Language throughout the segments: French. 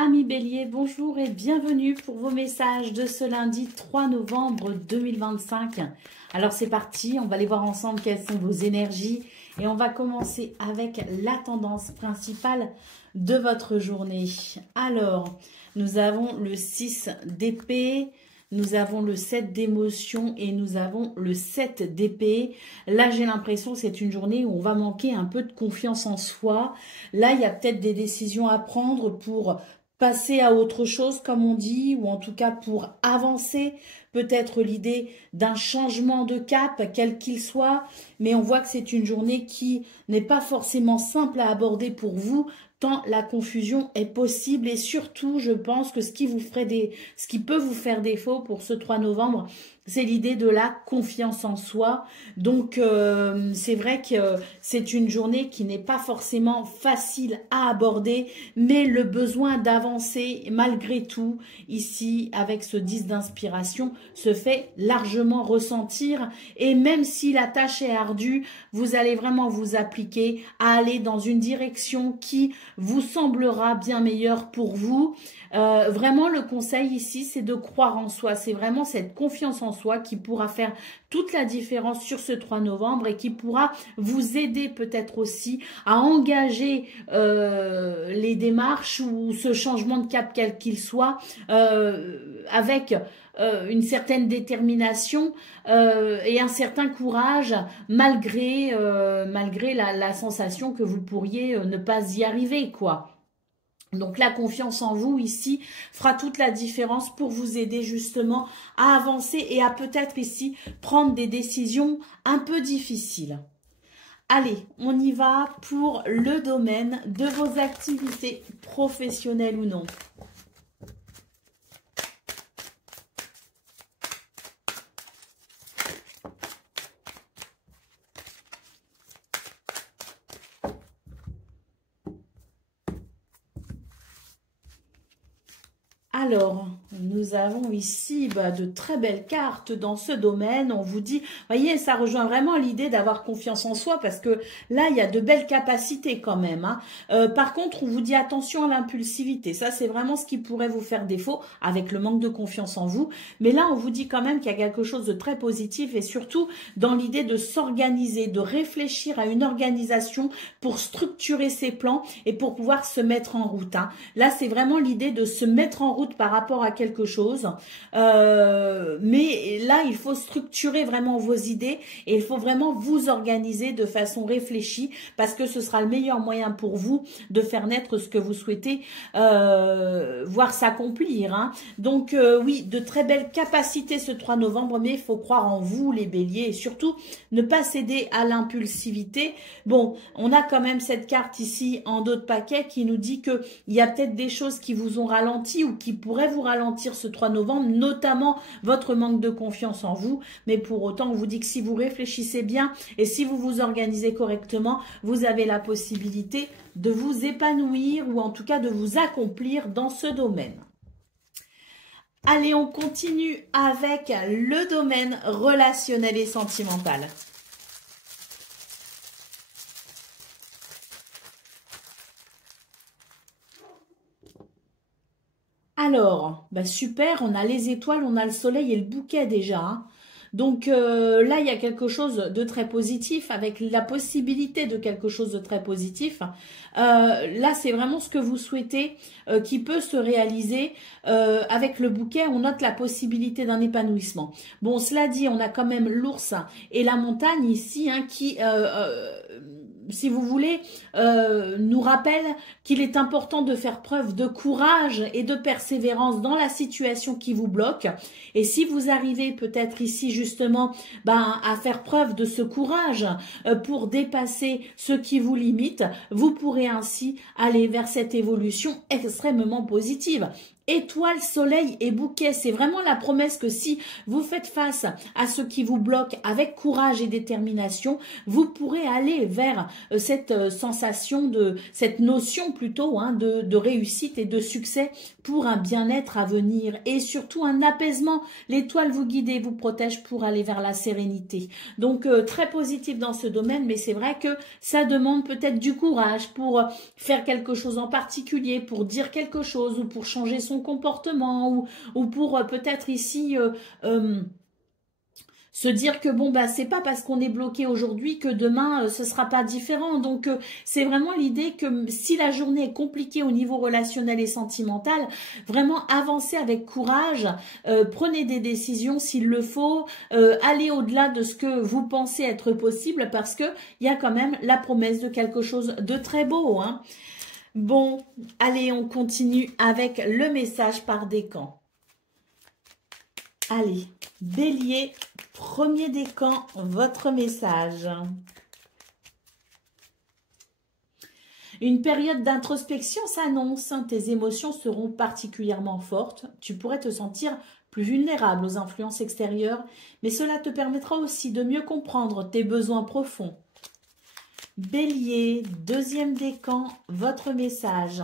Amis Bélier, bonjour et bienvenue pour vos messages de ce lundi 3 novembre 2025. Alors c'est parti, on va aller voir ensemble quelles sont vos énergies et on va commencer avec la tendance principale de votre journée. Alors, nous avons le 6 d'épée, nous avons le 7 d'émotion et nous avons le 7 d'épée. Là, j'ai l'impression que c'est une journée où on va manquer un peu de confiance en soi. Là, il y a peut-être des décisions à prendre pour passer à autre chose, comme on dit, ou en tout cas pour avancer. Peut-être l'idée d'un changement de cap, quel qu'il soit. Mais on voit que c'est une journée qui n'est pas forcément simple à aborder pour vous, tant la confusion est possible. Et surtout, je pense que ce qui peut vous faire défaut pour ce 3 novembre, c'est l'idée de la confiance en soi. Donc, c'est vrai que c'est une journée qui n'est pas forcément facile à aborder, mais le besoin d'avancer, malgré tout, ici, avec ce 10 d'inspiration, se fait largement ressentir. Et même si la tâche est ardue, vous allez vraiment vous appliquer à aller dans une direction qui vous semblera bien meilleure pour vous. Vraiment, le conseil ici, c'est de croire en soi. C'est vraiment cette confiance en soi qui pourra faire toute la différence sur ce 3 novembre et qui pourra vous aider peut-être aussi à engager les démarches ou ce changement de cap quel qu'il soit avec une certaine détermination et un certain courage malgré la sensation que vous pourriez ne pas y arriver, quoi. Donc la confiance en vous ici fera toute la différence pour vous aider justement à avancer et à peut-être ici prendre des décisions un peu difficiles. Allez, on y va pour le domaine de vos activités professionnelles ou non. Alors, nous avons ici de très belles cartes dans ce domaine. On vous dit, voyez, ça rejoint vraiment l'idée d'avoir confiance en soi parce que là, il y a de belles capacités quand même. Par contre, on vous dit attention à l'impulsivité. Ça, c'est vraiment ce qui pourrait vous faire défaut avec le manque de confiance en vous. Mais là, on vous dit quand même qu'il y a quelque chose de très positif et surtout dans l'idée de s'organiser, de réfléchir à une organisation pour structurer ses plans et pour pouvoir se mettre en route. Là, c'est vraiment l'idée de se mettre en route par rapport à quelque chose, mais là il faut structurer vraiment vos idées et il faut vraiment vous organiser de façon réfléchie parce que ce sera le meilleur moyen pour vous de faire naître ce que vous souhaitez voir s'accomplir. Donc oui, de très belles capacités ce 3 novembre, mais il faut croire en vous les béliers et surtout ne pas céder à l'impulsivité. Bon, on a quand même cette carte ici en dos de paquet qui nous dit que il y a peut-être des choses qui vous ont ralenti ou qui pourraient vous ralentir ce 3 novembre, notamment votre manque de confiance en vous. Mais pour autant, on vous dit que si vous réfléchissez bien et si vous vous organisez correctement, vous avez la possibilité de vous épanouir ou en tout cas de vous accomplir dans ce domaine. Allez, on continue avec le domaine relationnel et sentimental. Alors, super, on a les étoiles, on a le soleil et le bouquet déjà. Donc là, il y a quelque chose de très positif, avec la possibilité de quelque chose de très positif. Là, c'est vraiment ce que vous souhaitez qui peut se réaliser. Avec le bouquet, on note la possibilité d'un épanouissement. Bon, cela dit, on a quand même l'ours et la montagne ici qui... si vous voulez, nous rappelle qu'il est important de faire preuve de courage et de persévérance dans la situation qui vous bloque. Et si vous arrivez peut-être ici justement à faire preuve de ce courage pour dépasser ce qui vous limite, vous pourrez ainsi aller vers cette évolution extrêmement positive. étoile, soleil et bouquet. C'est vraiment la promesse que si vous faites face à ce qui vous bloque avec courage et détermination, vous pourrez aller vers cette sensation cette notion plutôt hein, de réussite et de succès pour un bien-être à venir et surtout un apaisement. L'étoile vous guide et vous protège pour aller vers la sérénité. Donc très positif dans ce domaine, mais c'est vrai que ça demande peut-être du courage pour faire quelque chose en particulier, pour dire quelque chose ou pour changer son comportement ou pour peut-être ici se dire que bon bah c'est pas parce qu'on est bloqué aujourd'hui que demain ce sera pas différent. Donc c'est vraiment l'idée que si la journée est compliquée au niveau relationnel et sentimental, vraiment avancez avec courage, prenez des décisions s'il le faut, allez au-delà de ce que vous pensez être possible parce que il y a quand même la promesse de quelque chose de très beau. Hein. Bon, allez, on continue avec le message par décan. Allez, Bélier, premier décan, votre message. Une période d'introspection s'annonce. Tes émotions seront particulièrement fortes. Tu pourrais te sentir plus vulnérable aux influences extérieures, mais cela te permettra aussi de mieux comprendre tes besoins profonds. Bélier, deuxième décan, votre message.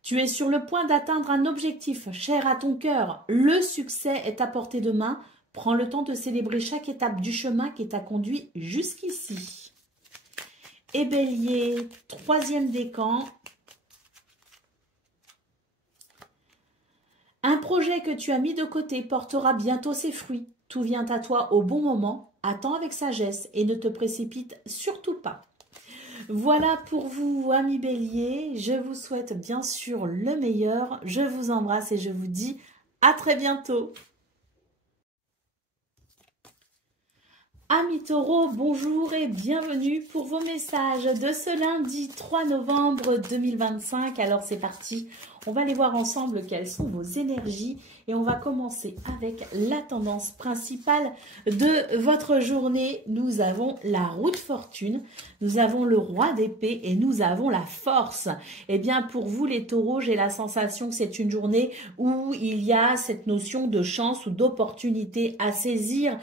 Tu es sur le point d'atteindre un objectif cher à ton cœur. Le succès est à portée de main. Prends le temps de célébrer chaque étape du chemin qui t'a conduit jusqu'ici. Et Bélier, troisième décan. Un projet que tu as mis de côté portera bientôt ses fruits. Tout vient à toi au bon moment. Attends avec sagesse et ne te précipite surtout pas. Voilà pour vous, amis Bélier. Je vous souhaite bien sûr le meilleur. Je vous embrasse et je vous dis à très bientôt. Amis Taureaux, bonjour et bienvenue pour vos messages de ce lundi 3 novembre 2025. Alors c'est parti, on va aller voir ensemble quelles sont vos énergies et on va commencer avec la tendance principale de votre journée. Nous avons la roue de fortune, nous avons le roi d'épée et nous avons la force. Eh bien pour vous les taureaux, j'ai la sensation que c'est une journée où il y a cette notion de chance ou d'opportunité à saisir.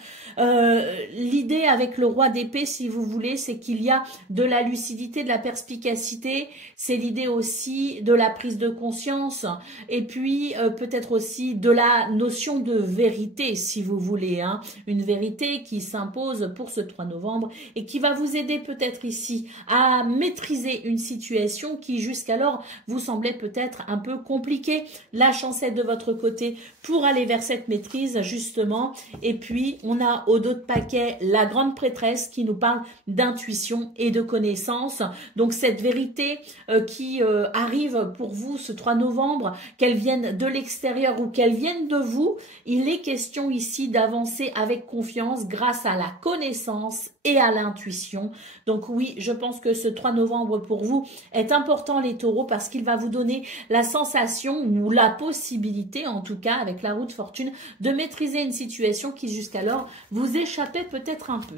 L'idée avec le roi d'épée, si vous voulez, c'est qu'il y a de la lucidité, de la perspicacité. C'est l'idée aussi de la prise de conscience et puis peut-être aussi de la notion de vérité, si vous voulez. Hein. Une vérité qui s'impose pour ce 3 novembre et qui va vous aider peut-être ici à maîtriser une situation qui jusqu'alors vous semblait peut-être un peu compliquée. La chance est de votre côté pour aller vers cette maîtrise justement. Et puis on a au dos de paquet la grande prêtresse qui nous parle d'intuition et de connaissance. Donc cette vérité qui arrive pour vous ce 3 novembre, qu'elle vienne de l'extérieur ou qu'elle vienne de vous, il est question ici d'avancer avec confiance grâce à la connaissance et à l'intuition. Donc oui, je pense que ce 3 novembre pour vous est important les taureaux parce qu'il va vous donner la sensation ou la possibilité, en tout cas avec la roue de fortune, de maîtriser une situation qui jusqu'alors vous échappait peut-être un peu.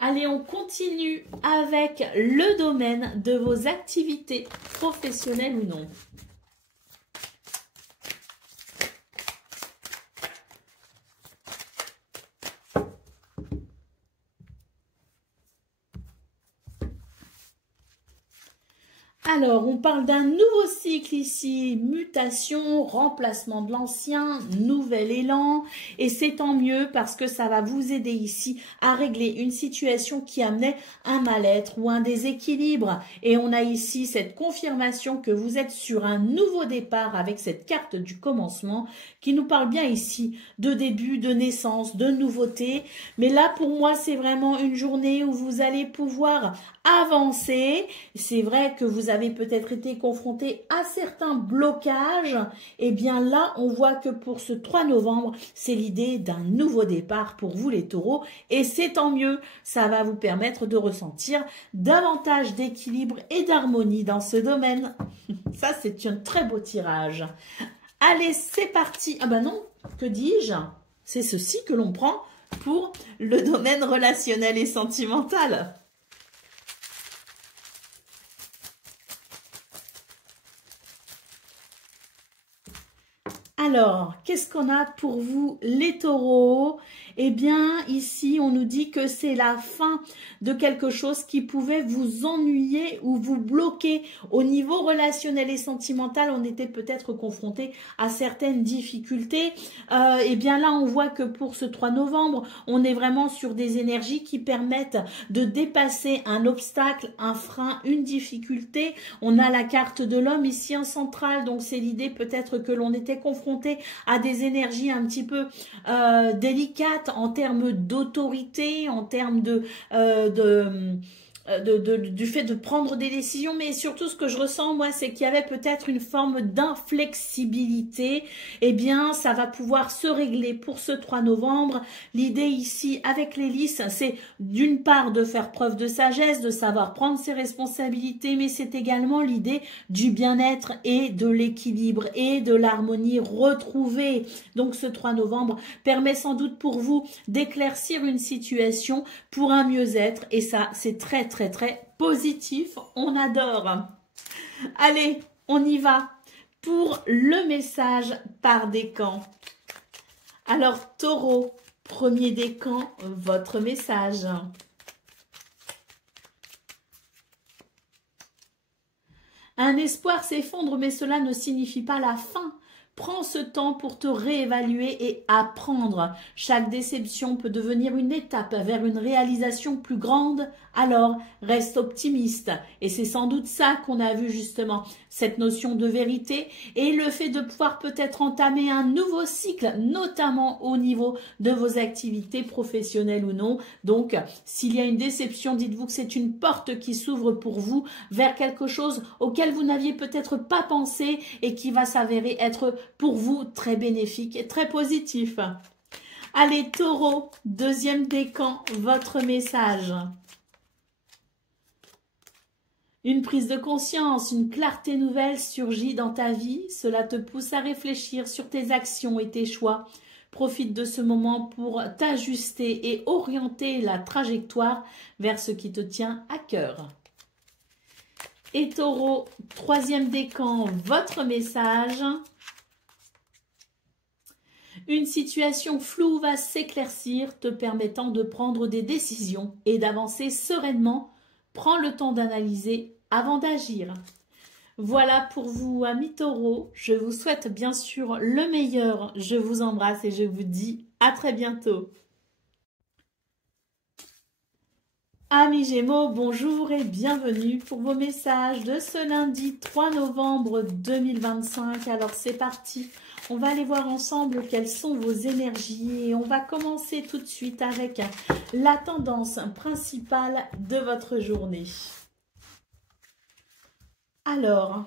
Allez, on continue avec le domaine de vos activités professionnelles ou non. Alors, on parle d'un nouveau cycle ici, mutation, remplacement de l'ancien, nouvel élan. Et c'est tant mieux parce que ça va vous aider ici à régler une situation qui amenait un mal-être ou un déséquilibre. Et on a ici cette confirmation que vous êtes sur un nouveau départ avec cette carte du commencement qui nous parle bien ici de début, de naissance, de nouveauté. Mais là, pour moi, c'est vraiment une journée où vous allez pouvoir avancer. C'est vrai que vous avez peut-être été confronté à certains blocages. Et bien là, on voit que pour ce 3 novembre, c'est l'idée d'un nouveau départ pour vous les taureaux. Et c'est tant mieux, ça va vous permettre de ressentir davantage d'équilibre et d'harmonie dans ce domaine. Ça, c'est un très beau tirage. Allez, c'est parti. Ah ben non, que dis-je? C'est ceci que l'on prend pour le domaine relationnel et sentimental. Alors, qu'est-ce qu'on a pour vous les taureaux? Eh bien, ici, on nous dit que c'est la fin de quelque chose qui pouvait vous ennuyer ou vous bloquer. Au niveau relationnel et sentimental, on était peut-être confronté à certaines difficultés. Eh bien là, on voit que pour ce 3 novembre, on est vraiment sur des énergies qui permettent de dépasser un obstacle, un frein, une difficulté. On a la carte de l'homme ici en centrale, donc c'est l'idée peut-être que l'on était confronté à des énergies un petit peu délicates en termes d'autorité, en termes du fait de prendre des décisions, mais surtout ce que je ressens moi, c'est qu'il y avait peut-être une forme d'inflexibilité. Eh bien, ça va pouvoir se régler pour ce 3 novembre. L'idée ici avec l'hélice, c'est d'une part de faire preuve de sagesse, de savoir prendre ses responsabilités, mais c'est également l'idée du bien-être et de l'équilibre et de l'harmonie retrouvée. Donc ce 3 novembre permet sans doute pour vous d'éclaircir une situation pour un mieux-être, et ça c'est très positif, on adore. Allez, on y va pour le message par décan. Alors taureau, premier décan, votre message. Un espoir s'effondre, mais cela ne signifie pas la fin. Prends ce temps pour te réévaluer et apprendre. Chaque déception peut devenir une étape vers une réalisation plus grande. Alors, reste optimiste. Et c'est sans doute ça qu'on a vu justement, cette notion de vérité et le fait de pouvoir peut-être entamer un nouveau cycle, notamment au niveau de vos activités professionnelles ou non. Donc, s'il y a une déception, dites-vous que c'est une porte qui s'ouvre pour vous vers quelque chose auquel vous n'aviez peut-être pas pensé et qui va s'avérer être pour vous très bénéfique et très positif. Allez, taureau, deuxième décan, votre message. Une prise de conscience, une clarté nouvelle surgit dans ta vie. Cela te pousse à réfléchir sur tes actions et tes choix. Profite de ce moment pour t'ajuster et orienter la trajectoire vers ce qui te tient à cœur. Et taureau, troisième décan, votre message. Une situation floue va s'éclaircir, te permettant de prendre des décisions et d'avancer sereinement. Prends le temps d'analyser avant d'agir. Voilà pour vous, amis taureaux. Je vous souhaite bien sûr le meilleur. Je vous embrasse et je vous dis à très bientôt. Amis Gémeaux, bonjour et bienvenue pour vos messages de ce lundi 3 novembre 2025. Alors c'est parti, on va aller voir ensemble quelles sont vos énergies et on va commencer tout de suite avec la tendance principale de votre journée. Alors,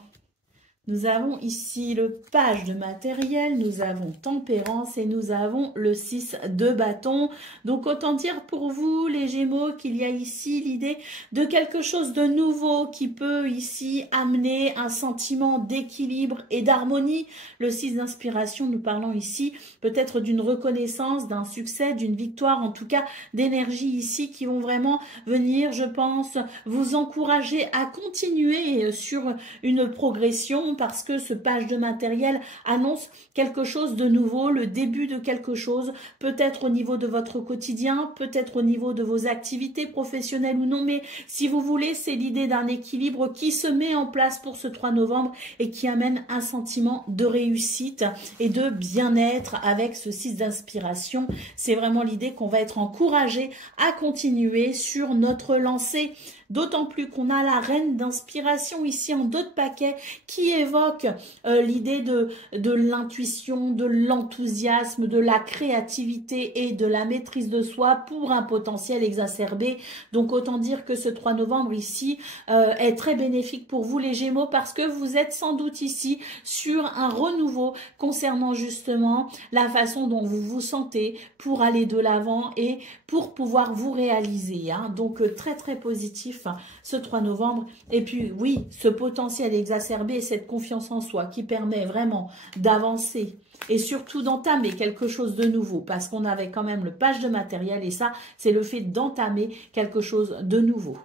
nous avons ici le page de matériel, nous avons tempérance et nous avons le 6 de bâton. Donc autant dire pour vous les Gémeaux qu'il y a ici l'idée de quelque chose de nouveau qui peut ici amener un sentiment d'équilibre et d'harmonie. Le 6 d'inspiration, nous parlons ici peut-être d'une reconnaissance, d'un succès, d'une victoire, en tout cas d'énergie ici qui vont vraiment venir, je pense, vous encourager à continuer sur une progression, parce que ce page de matériel annonce quelque chose de nouveau, le début de quelque chose, peut-être au niveau de votre quotidien, peut-être au niveau de vos activités professionnelles ou non, mais si vous voulez, c'est l'idée d'un équilibre qui se met en place pour ce 3 novembre et qui amène un sentiment de réussite et de bien-être avec ce 6 d'inspiration. C'est vraiment l'idée qu'on va être encouragé à continuer sur notre lancée. D'autant plus qu'on a la reine d'inspiration ici en 2 de paquets qui évoque l'idée de l'intuition, de l'enthousiasme, de la créativité et de la maîtrise de soi pour un potentiel exacerbé. Donc autant dire que ce 3 novembre ici est très bénéfique pour vous les Gémeaux parce que vous êtes sans doute ici sur un renouveau concernant justement la façon dont vous vous sentez pour aller de l'avant et pour pouvoir vous réaliser. Hein. Donc très positif ce 3 novembre. Et puis oui, ce potentiel exacerbé et cette confiance en soi qui permet vraiment d'avancer et surtout d'entamer quelque chose de nouveau parce qu'on avait quand même le page de matériel et ça, c'est le fait d'entamer quelque chose de nouveau.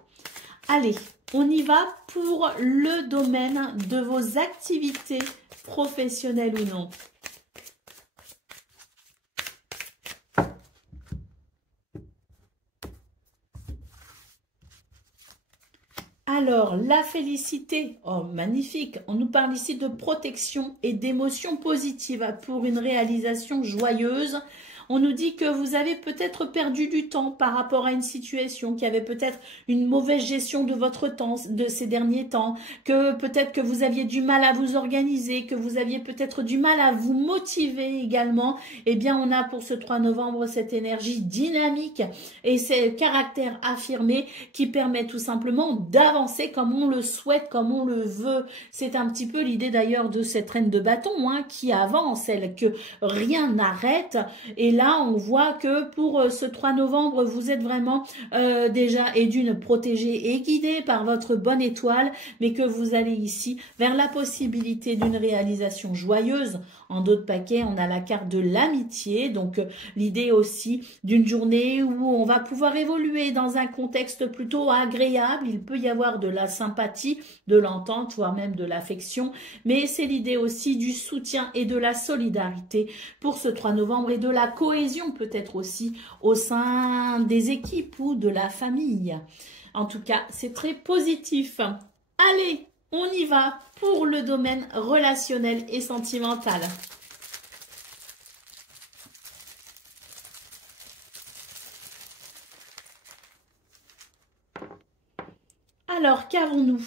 Allez, on y va pour le domaine de vos activités professionnelles ou non. Alors, la félicité, oh magnifique, on nous parle ici de protection et d'émotions positives pour une réalisation joyeuse. On nous dit que vous avez peut-être perdu du temps par rapport à une situation, qu'il y avait peut-être une mauvaise gestion de votre temps, de ces derniers temps, que peut-être que vous aviez du mal à vous organiser, que vous aviez peut-être du mal à vous motiver également. Eh bien, on a pour ce 3 novembre cette énergie dynamique et ces caractères affirmés qui permettent tout simplement d'avancer comme on le souhaite, comme on le veut. C'est un petit peu l'idée d'ailleurs de cette reine de bâton qui avance, elle, que rien n'arrête. Et là, on voit que pour ce 3 novembre, vous êtes vraiment déjà et d'une protégée et guidée par votre bonne étoile, mais que vous allez ici vers la possibilité d'une réalisation joyeuse. En d'autres paquets, on a la carte de l'amitié, donc l'idée aussi d'une journée où on va pouvoir évoluer dans un contexte plutôt agréable. Il peut y avoir de la sympathie, de l'entente, voire même de l'affection, mais c'est l'idée aussi du soutien et de la solidarité pour ce 3 novembre et de la cohésion peut-être aussi au sein des équipes ou de la famille. En tout cas, c'est très positif. Allez, on y va pour le domaine relationnel et sentimental. Alors, qu'avons-nous ?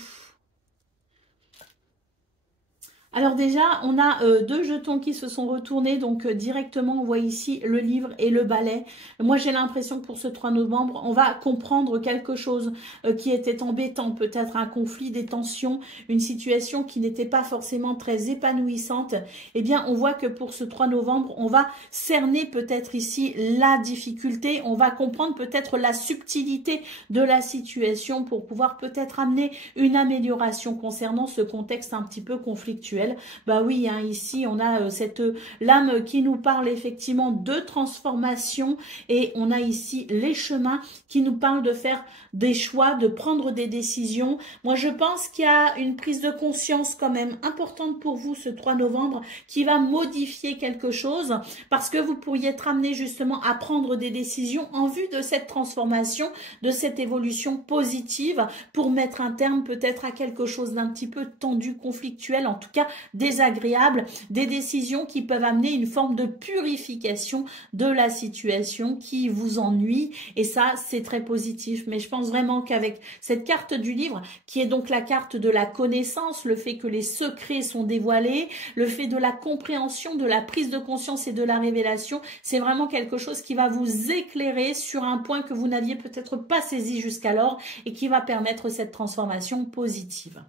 Alors déjà, on a deux jetons qui se sont retournés, donc directement on voit ici le livre et le balai. Moi j'ai l'impression que pour ce 3 novembre, on va comprendre quelque chose qui était embêtant, peut-être un conflit, des tensions, une situation qui n'était pas forcément très épanouissante. Eh bien on voit que pour ce 3 novembre, on va cerner peut-être ici la difficulté, on va comprendre peut-être la subtilité de la situation pour pouvoir peut-être amener une amélioration concernant ce contexte un petit peu conflictuel. Bah oui, ici on a cette lame qui nous parle effectivement de transformation et on a ici les chemins qui nous parlent de faire des choix, de prendre des décisions. Moi je pense qu'il y a une prise de conscience quand même importante pour vous ce 3 novembre qui va modifier quelque chose parce que vous pourriez être amené justement à prendre des décisions en vue de cette transformation, de cette évolution positive pour mettre un terme peut-être à quelque chose d'un petit peu tendu, conflictuel, en tout cas désagréable, des décisions qui peuvent amener une forme de purification de la situation qui vous ennuie et ça c'est très positif. Mais je pense vraiment qu'avec cette carte du livre qui est donc la carte de la connaissance, le fait que les secrets sont dévoilés, le fait de la compréhension, de la prise de conscience et de la révélation, c'est vraiment quelque chose qui va vous éclairer sur un point que vous n'aviez peut-être pas saisi jusqu'alors et qui va permettre cette transformation positive.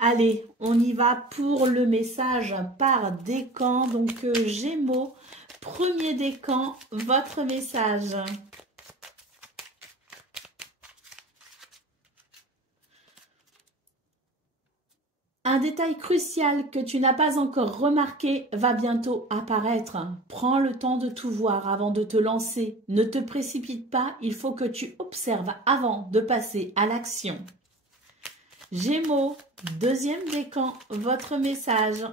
Allez, on y va pour le message par décan. Donc, Gémeaux, premier décan, votre message. Un détail crucial que tu n'as pas encore remarqué va bientôt apparaître. Prends le temps de tout voir avant de te lancer. Ne te précipite pas, il faut que tu observes avant de passer à l'action. Gémeaux, deuxième décan, votre message.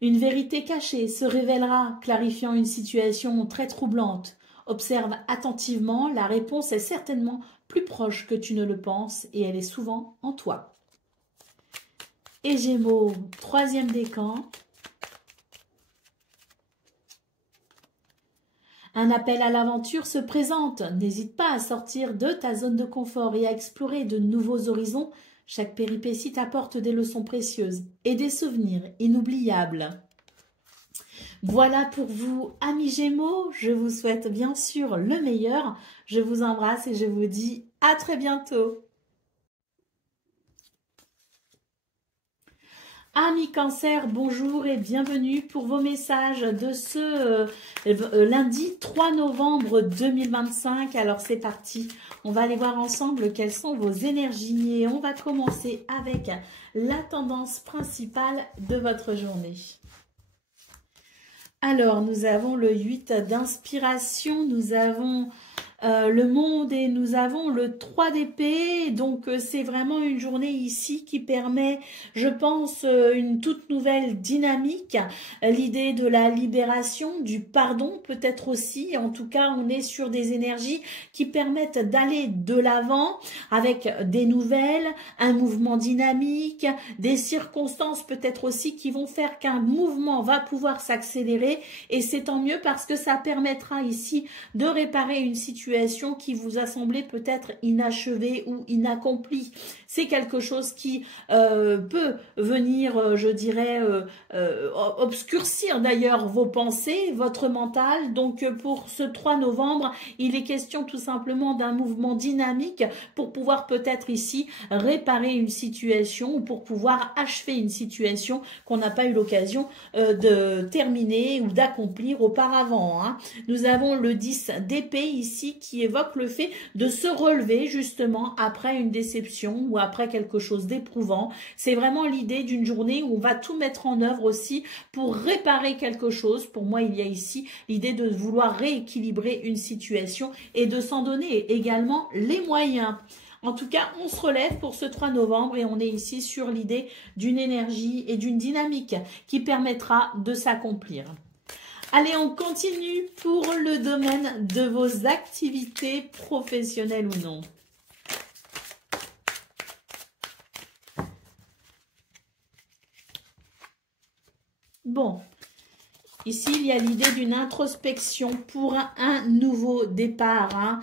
Une vérité cachée se révélera, clarifiant une situation très troublante. Observe attentivement, la réponse est certainement plus proche que tu ne le penses et elle est souvent en toi. Et Gémeaux, troisième décan. Un appel à l'aventure se présente. N'hésite pas à sortir de ta zone de confort et à explorer de nouveaux horizons. Chaque péripétie t'apporte des leçons précieuses et des souvenirs inoubliables. Voilà pour vous, amis Gémeaux. Je vous souhaite bien sûr le meilleur. Je vous embrasse et je vous dis à très bientôt. Amis Cancer, bonjour et bienvenue pour vos messages de ce lundi 3 novembre 2025. Alors c'est parti, on va aller voir ensemble quelles sont vos énergies et on va commencer avec la tendance principale de votre journée. Alors nous avons le 8 d'inspiration, nous avons le monde et nous avons le 3 d'épée. Donc c'est vraiment une journée ici qui permet, je pense, une toute nouvelle dynamique. L'idée de la libération, du pardon peut-être aussi. En tout cas, on est sur des énergies qui permettent d'aller de l'avant avec des nouvelles, un mouvement dynamique, des circonstances peut-être aussi qui vont faire qu'un mouvement va pouvoir s'accélérer. Et c'est tant mieux parce que ça permettra ici de réparer une situation qui vous a semblé peut-être inachevée ou inaccomplie. C'est quelque chose qui peut venir, je dirais, obscurcir d'ailleurs vos pensées, votre mental. Donc pour ce 3 novembre, il est question tout simplement d'un mouvement dynamique pour pouvoir peut-être ici réparer une situation ou pour pouvoir achever une situation qu'on n'a pas eu l'occasion de terminer ou d'accomplir auparavant. Hein. Nous avons le 10 d'épée ici qui évoque le fait de se relever justement après une déception ou après quelque chose d'éprouvant. C'est vraiment l'idée d'une journée où on va tout mettre en œuvre aussi pour réparer quelque chose. Pour moi, il y a ici l'idée de vouloir rééquilibrer une situation et de s'en donner également les moyens. En tout cas, on se relève pour ce 3 novembre et on est ici sur l'idée d'une énergie et d'une dynamique qui permettra de s'accomplir. Allez, on continue pour le domaine de vos activités professionnelles ou non. Bon, ici, il y a l'idée d'une introspection pour un nouveau départ. Hein.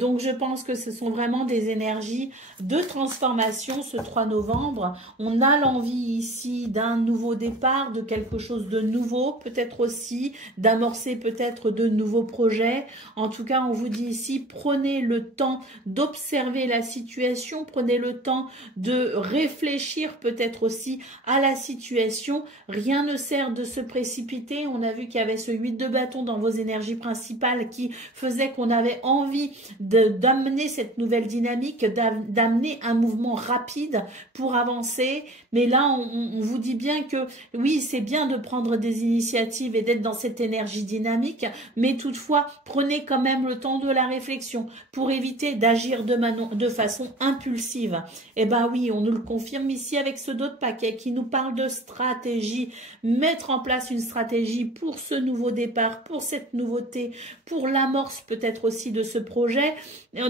Donc, je pense que ce sont vraiment des énergies de transformation ce 3 novembre. On a l'envie ici d'un nouveau départ, de quelque chose de nouveau, peut-être aussi d'amorcer peut-être de nouveaux projets. En tout cas, on vous dit ici, prenez le temps d'observer la situation, prenez le temps de réfléchir peut-être aussi à la situation. Rien ne sert de se précipiter. On a vu qu'il y avait ce 8 de bâton dans vos énergies principales qui faisait qu'on avait envie d'amener cette nouvelle dynamique, d'amener un mouvement rapide pour avancer. Mais là, on vous dit bien que oui, c'est bien de prendre des initiatives et d'être dans cette énergie dynamique, mais toutefois, prenez quand même le temps de la réflexion pour éviter d'agir de façon impulsive. Eh ben oui, on nous le confirme ici avec ce dos de paquet qui nous parle de stratégie, mettre en place une stratégie pour ce nouveau départ, pour cette nouveauté, pour l'amorce peut-être aussi de ce projet.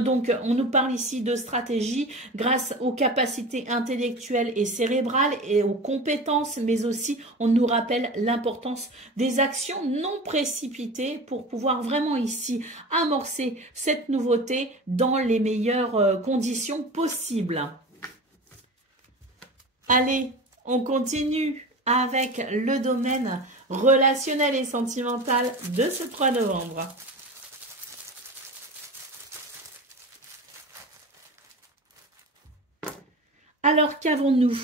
Donc, on nous parle ici de stratégie grâce aux capacités intellectuelles et cérébrales et aux compétences, mais aussi on nous rappelle l'importance des actions non précipitées pour pouvoir vraiment ici amorcer cette nouveauté dans les meilleures conditions possibles. Allez, on continue avec le domaine relationnel et sentimental de ce 3 novembre. Alors, qu'avons-nous?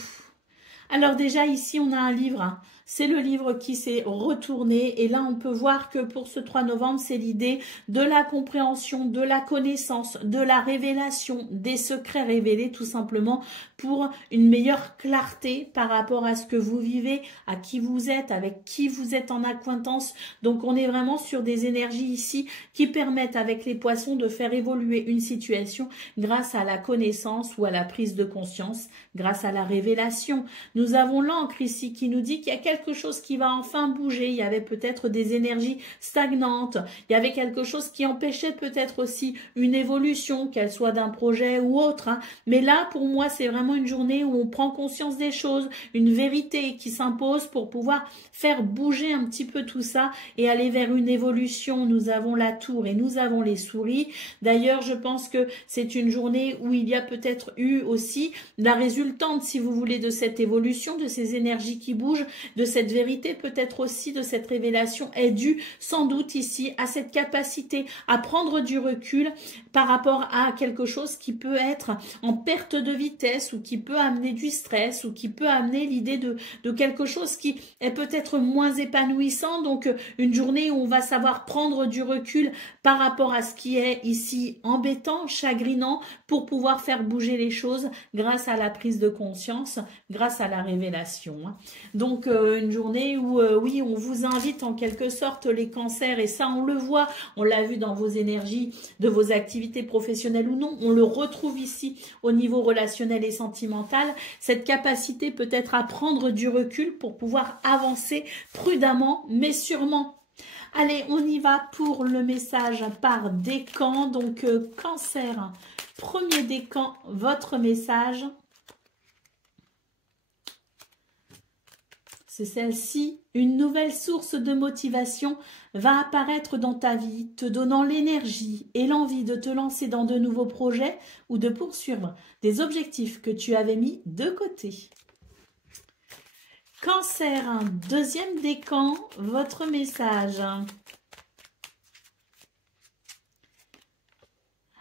Alors déjà, ici, on a un livre. Hein. C'est le livre qui s'est retourné et là on peut voir que pour ce 3 novembre, c'est l'idée de la compréhension, de la connaissance, de la révélation, des secrets révélés tout simplement pour une meilleure clarté par rapport à ce que vous vivez, à qui vous êtes, avec qui vous êtes en acquaintance. Donc on est vraiment sur des énergies ici qui permettent avec les poissons de faire évoluer une situation grâce à la connaissance ou à la prise de conscience, grâce à la révélation. Nous avons l'encre ici qui nous dit qu'il y a quelque chose qui va enfin bouger. Il y avait peut-être des énergies stagnantes. Il y avait quelque chose qui empêchait peut-être aussi une évolution, qu'elle soit d'un projet ou autre. Hein. Mais là, pour moi, c'est vraiment une journée où on prend conscience des choses, une vérité qui s'impose pour pouvoir faire bouger un petit peu tout ça et aller vers une évolution. Nous avons la tour et nous avons les souris. D'ailleurs, je pense que c'est une journée où il y a peut-être eu aussi la résultante, si vous voulez, de cette évolution, de ces énergies qui bougent, de cette vérité, peut-être aussi de cette révélation est due sans doute ici à cette capacité à prendre du recul par rapport à quelque chose qui peut être en perte de vitesse ou qui peut amener du stress ou qui peut amener l'idée de quelque chose qui est peut-être moins épanouissant. Donc une journée où on va savoir prendre du recul par rapport à ce qui est ici embêtant, chagrinant pour pouvoir faire bouger les choses grâce à la prise de conscience, grâce à la révélation. Donc une journée où, oui, on vous invite en quelque sorte les cancers, et ça, on le voit, on l'a vu dans vos énergies, de vos activités professionnelles ou non, on le retrouve ici au niveau relationnel et sentimental, cette capacité peut-être à prendre du recul pour pouvoir avancer prudemment, mais sûrement. Allez, on y va pour le message par décan. Donc, cancer, premier décan, votre message. C'est celle-ci. Une nouvelle source de motivation va apparaître dans ta vie, te donnant l'énergie et l'envie de te lancer dans de nouveaux projets ou de poursuivre des objectifs que tu avais mis de côté. Cancer, un deuxième décan, votre message.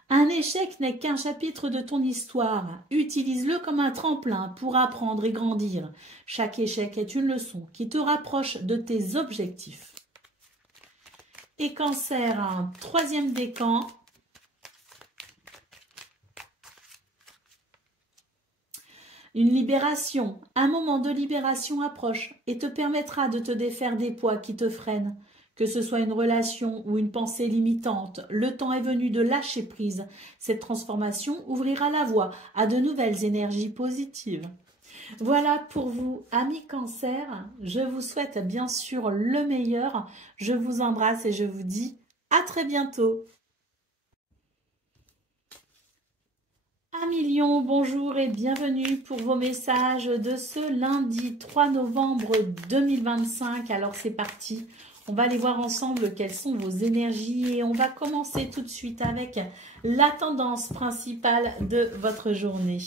Un échec n'est qu'un chapitre de ton histoire. Utilise-le comme un tremplin pour apprendre et grandir. Chaque échec est une leçon qui te rapproche de tes objectifs. Et Cancer, un troisième décan. Une libération, un moment de libération approche et te permettra de te défaire des poids qui te freinent. Que ce soit une relation ou une pensée limitante, le temps est venu de lâcher prise. Cette transformation ouvrira la voie à de nouvelles énergies positives. Voilà pour vous, amis Cancer. Je vous souhaite bien sûr le meilleur. Je vous embrasse et je vous dis à très bientôt. Amis Lion, bonjour et bienvenue pour vos messages de ce lundi 3 novembre 2025. Alors c'est parti. On va aller voir ensemble quelles sont vos énergies et on va commencer tout de suite avec la tendance principale de votre journée.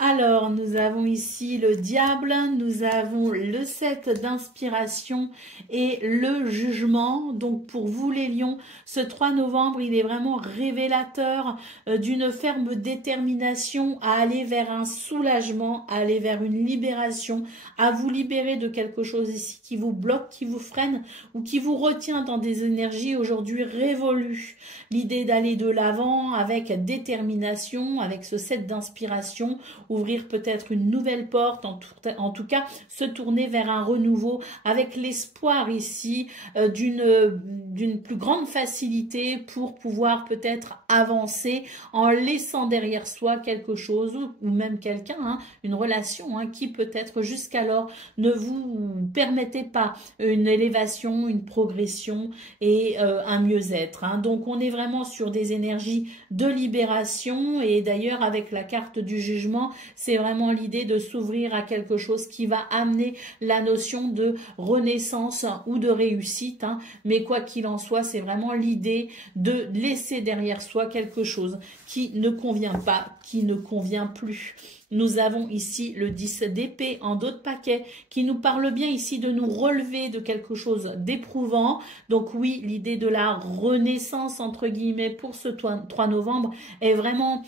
Alors, nous avons ici le diable, nous avons le 7 d'inspiration et le jugement. Donc, pour vous les lions, ce 3 novembre, il est vraiment révélateur d'une ferme détermination à aller vers un soulagement, à aller vers une libération, à vous libérer de quelque chose ici qui vous bloque, qui vous freine ou qui vous retient dans des énergies aujourd'hui révolues. L'idée d'aller de l'avant avec détermination, avec ce 7 d'inspiration, ouvrir peut-être une nouvelle porte, en tout cas se tourner vers un renouveau avec l'espoir ici d'une plus grande facilité pour pouvoir peut-être avancer en laissant derrière soi quelque chose ou même quelqu'un, hein, une relation qui peut-être jusqu'alors ne vous permettait pas une élévation, une progression et un mieux-être. Donc on est vraiment sur des énergies de libération et d'ailleurs avec la carte du jugement, c'est vraiment l'idée de s'ouvrir à quelque chose qui va amener la notion de renaissance ou de réussite. Mais quoi qu'il en soit, c'est vraiment l'idée de laisser derrière soi quelque chose qui ne convient pas, qui ne convient plus. Nous avons ici le 10 d'épée en dos de paquet qui nous parle bien ici de nous relever de quelque chose d'éprouvant. Donc oui, l'idée de la renaissance entre guillemets pour ce 3 novembre est vraiment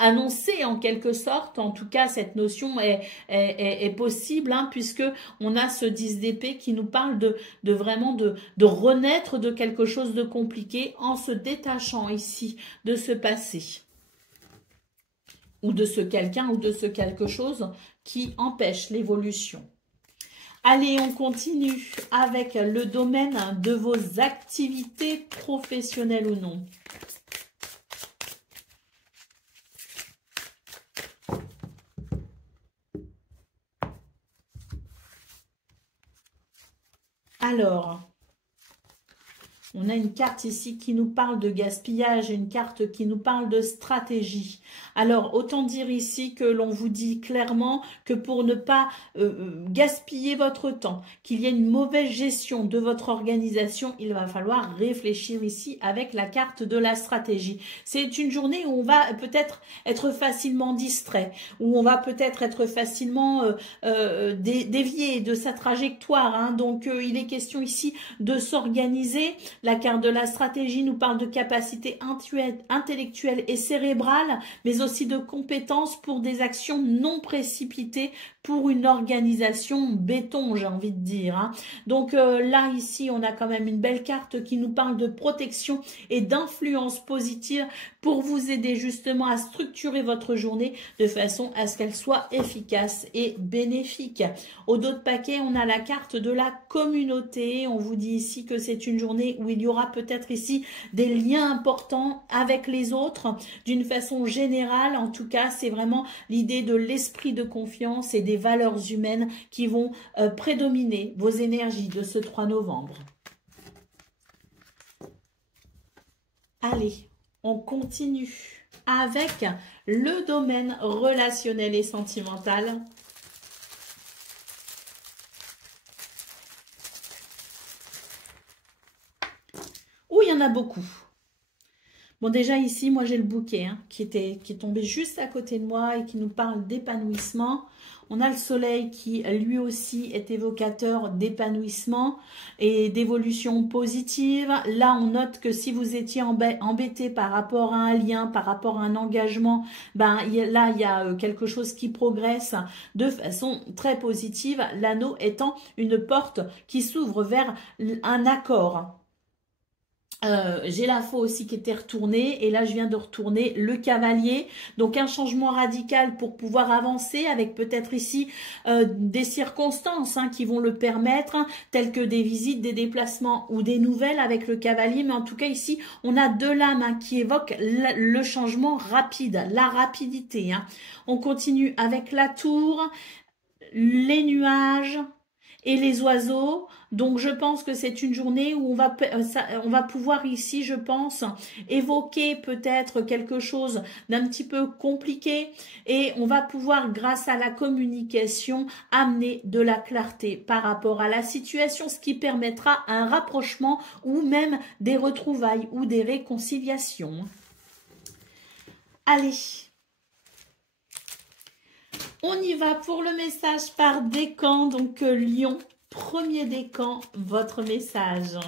annoncée en quelque sorte. En tout cas, cette notion est possible puisque on a ce 10 d'épée qui nous parle de vraiment de renaître de quelque chose de compliqué en se détachant ici de ce passé. Ou de ce quelqu'un ou de ce quelque chose qui empêche l'évolution. Allez, on continue avec le domaine de vos activités professionnelles ou non. Alors, on a une carte ici qui nous parle de gaspillage, une carte qui nous parle de stratégie. Alors, autant dire ici que l'on vous dit clairement que pour ne pas gaspiller votre temps, qu'il y ait une mauvaise gestion de votre organisation, il va falloir réfléchir ici avec la carte de la stratégie. C'est une journée où on va peut-être être facilement distrait, où on va peut-être être facilement dévié de sa trajectoire. Donc, il est question ici de s'organiser. La carte de la stratégie nous parle de capacité intellectuelle et cérébrale, mais aussi de compétences pour des actions non précipitées pour une organisation béton, j'ai envie de dire. Donc là, ici, on a quand même une belle carte qui nous parle de protection et d'influence positive pour vous aider justement à structurer votre journée de façon à ce qu'elle soit efficace et bénéfique. Au dos de paquet, on a la carte de la communauté. On vous dit ici que c'est une journée où il y aura peut-être ici des liens importants avec les autres. D'une façon générale, en tout cas, c'est vraiment l'idée de l'esprit de confiance et des valeurs humaines qui vont prédominer vos énergies de ce 3 novembre. Allez, on continue avec le domaine relationnel et sentimental. Où il y en a beaucoup. Bon, déjà ici, moi j'ai le bouquet qui est tombé juste à côté de moi et qui nous parle d'épanouissement. On a le soleil qui lui aussi est évocateur d'épanouissement et d'évolution positive. Là, on note que si vous étiez embêté par rapport à un lien, par rapport à un engagement, ben là, il y a quelque chose qui progresse de façon très positive. L'anneau étant une porte qui s'ouvre vers un accord. J'ai la faux aussi qui était retournée et là je viens de retourner le cavalier, donc un changement radical pour pouvoir avancer avec peut-être ici des circonstances qui vont le permettre, telles que des visites, des déplacements ou des nouvelles avec le cavalier, mais en tout cas ici on a deux lames qui évoquent le changement rapide, la rapidité. On continue avec la tour, les nuages et les oiseaux. Donc, je pense que c'est une journée où on va pouvoir ici, je pense, évoquer peut-être quelque chose d'un petit peu compliqué et on va pouvoir, grâce à la communication, amener de la clarté par rapport à la situation, ce qui permettra un rapprochement ou même des retrouvailles ou des réconciliations. Allez, on y va pour le message par décan, donc Lion. Premier décan, votre message.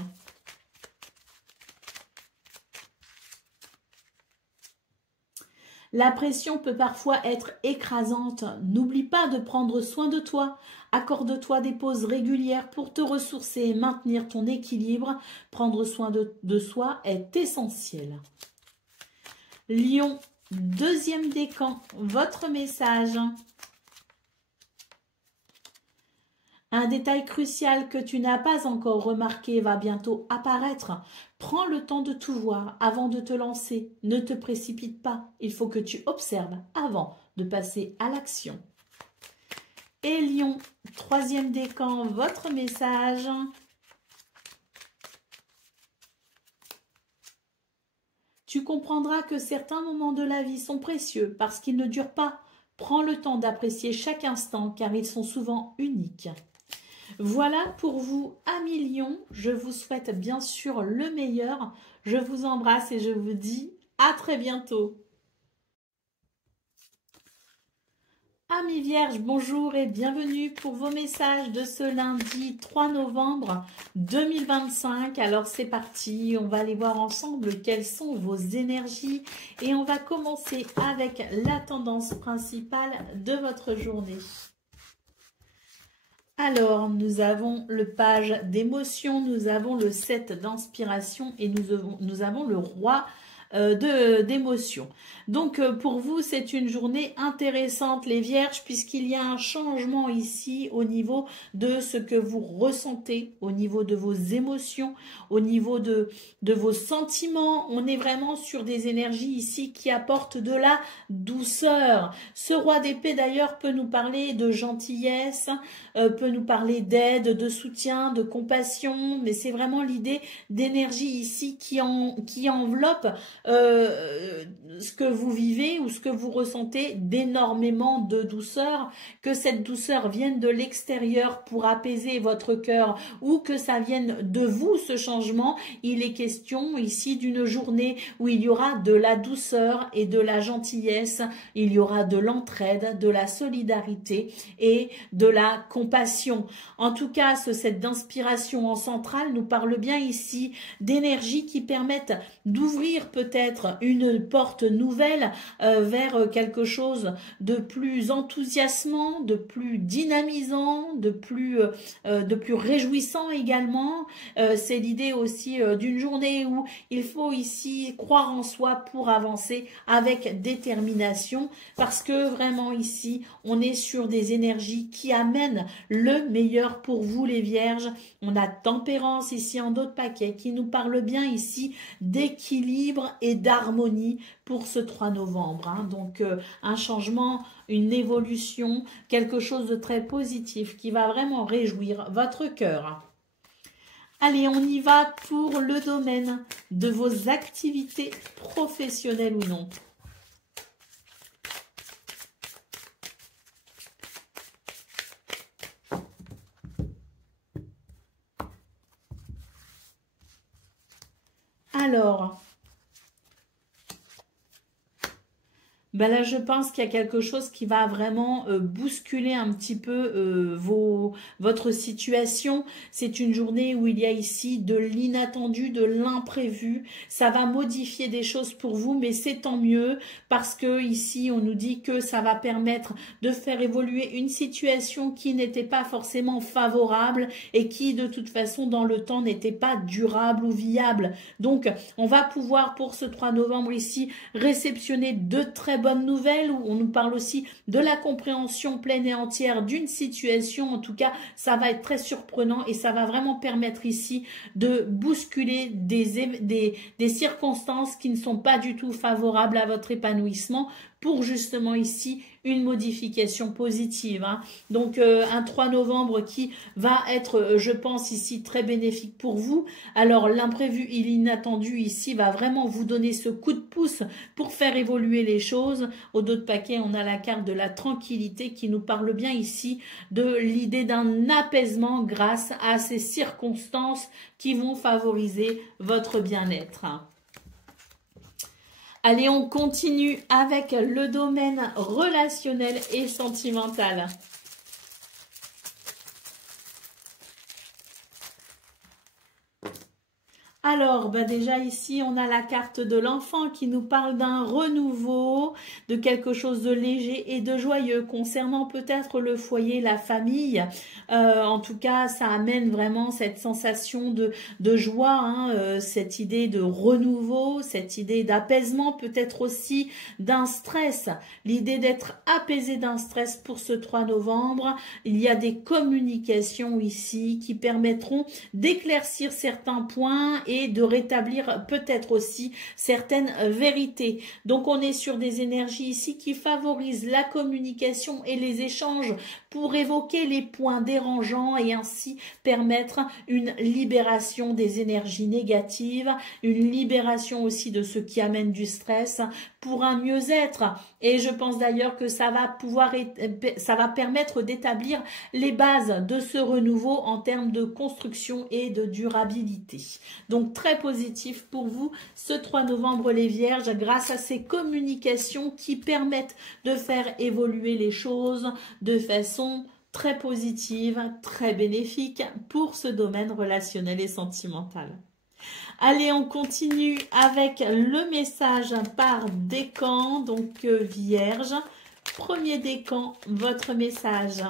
La pression peut parfois être écrasante. N'oublie pas de prendre soin de toi. Accorde-toi des pauses régulières pour te ressourcer et maintenir ton équilibre. Prendre soin de soi est essentiel. Lion, deuxième décan, votre message. Un détail crucial que tu n'as pas encore remarqué va bientôt apparaître. Prends le temps de tout voir avant de te lancer. Ne te précipite pas. Il faut que tu observes avant de passer à l'action. Et Lion, troisième décan, votre message. Tu comprendras que certains moments de la vie sont précieux parce qu'ils ne durent pas. Prends le temps d'apprécier chaque instant car ils sont souvent uniques. Voilà pour vous, amis Lion. Je vous souhaite bien sûr le meilleur. Je vous embrasse et je vous dis à très bientôt. Amis Vierges, bonjour et bienvenue pour vos messages de ce lundi 3 novembre 2025. Alors c'est parti, on va aller voir ensemble quelles sont vos énergies et on va commencer avec la tendance principale de votre journée. Alors, nous avons le page d'émotion, nous avons le 7 d'inspiration et nous avons le roi d'émotion. Donc, pour vous, c'est une journée intéressante, les Vierges, puisqu'il y a un changement ici au niveau de ce que vous ressentez, au niveau de vos émotions, au niveau de vos sentiments. On est vraiment sur des énergies ici qui apportent de la douceur. Ce roi d'épée, d'ailleurs, peut nous parler de gentillesse, peut nous parler d'aide, de soutien, de compassion, mais c'est vraiment l'idée d'énergie ici qui enveloppe ce que vous vivez ou ce que vous ressentez d'énormément de douceur, que cette douceur vienne de l'extérieur pour apaiser votre cœur ou que ça vienne de vous, ce changement. Il est question ici d'une journée où il y aura de la douceur et de la gentillesse, il y aura de l'entraide, de la solidarité et de la compassion. En tout cas, ce set d'inspiration en centrale nous parle bien ici d'énergie qui permettent d'ouvrir peut-être peut-être une porte nouvelle vers quelque chose de plus enthousiasmant, de plus dynamisant, de plus réjouissant également. C'est l'idée aussi d'une journée où il faut ici croire en soi pour avancer avec détermination, parce que vraiment ici, on est sur des énergies qui amènent le meilleur pour vous les Vierges. On a Tempérance ici en dos de paquet qui nous parle bien ici d'équilibre et d'harmonie pour ce 3 novembre. Hein. Donc un changement, une évolution, quelque chose de très positif qui va vraiment réjouir votre cœur. Allez, on y va pour le domaine de vos activités professionnelles ou non. Alors, ben là, je pense qu'il y a quelque chose qui va vraiment bousculer un petit peu votre situation. C'est une journée où il y a ici de l'inattendu, de l'imprévu. Ça va modifier des choses pour vous, mais c'est tant mieux parce que ici, on nous dit que ça va permettre de faire évoluer une situation qui n'était pas forcément favorable et qui, de toute façon, dans le temps, n'était pas durable ou viable. Donc, on va pouvoir, pour ce 3 novembre ici, réceptionner de très bonne nouvelle, où on nous parle aussi de la compréhension pleine et entière d'une situation. En tout cas, ça va être très surprenant et ça va vraiment permettre ici de bousculer des circonstances qui ne sont pas du tout favorables à votre épanouissement, pour justement ici une modification positive. Hein. Donc un 3 novembre qui va être, je pense ici, très bénéfique pour vous. Alors l'imprévu et l'inattendu ici va vraiment vous donner ce coup de pouce pour faire évoluer les choses. Au dos de paquet, on a la carte de la tranquillité qui nous parle bien ici de l'idée d'un apaisement grâce à ces circonstances qui vont favoriser votre bien-être. Allez, on continue avec le domaine relationnel et sentimental. Alors, bah déjà ici, on a la carte de l'enfant qui nous parle d'un renouveau, de quelque chose de léger et de joyeux concernant peut-être le foyer, la famille. En tout cas, ça amène vraiment cette sensation de joie, hein, cette idée de renouveau, cette idée d'apaisement, peut-être aussi d'un stress. L'idée d'être apaisé d'un stress pour ce 3 novembre. Il y a des communications ici qui permettront d'éclaircir certains points et de rétablir peut-être aussi certaines vérités. Donc on est sur des énergies ici qui favorisent la communication et les échanges pour évoquer les points dérangeants et ainsi permettre une libération des énergies négatives, une libération aussi de ce qui amène du stress pour un mieux-être. Et je pense d'ailleurs que ça va permettre d'établir les bases de ce renouveau en termes de construction et de durabilité. Donc très positif pour vous ce 3 novembre les Vierges, grâce à ces communications qui permettent de faire évoluer les choses de façon très positive, très bénéfique pour ce domaine relationnel et sentimental. Allez, on continue avec le message par décan, donc Vierge. Premier décan, votre message.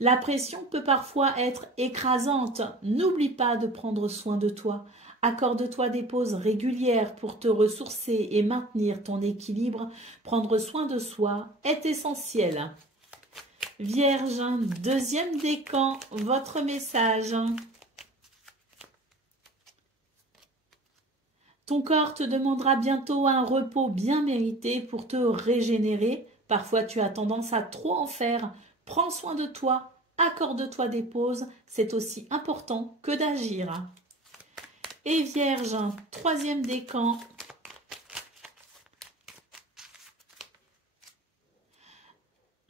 La pression peut parfois être écrasante. N'oublie pas de prendre soin de toi. Accorde-toi des pauses régulières pour te ressourcer et maintenir ton équilibre. Prendre soin de soi est essentiel. Vierge, deuxième décan, votre message. Ton corps te demandera bientôt un repos bien mérité pour te régénérer. Parfois, tu as tendance à trop en faire. Prends soin de toi, accorde-toi des pauses. C'est aussi important que d'agir. Et Vierge, troisième décan.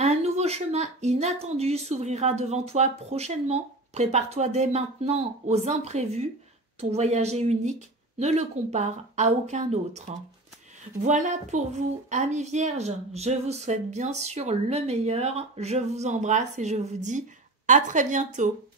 Un nouveau chemin inattendu s'ouvrira devant toi prochainement. Prépare-toi dès maintenant aux imprévus. Ton voyage est unique. Ne le compare à aucun autre. Voilà pour vous, amis Vierges. Je vous souhaite bien sûr le meilleur. Je vous embrasse et je vous dis à très bientôt.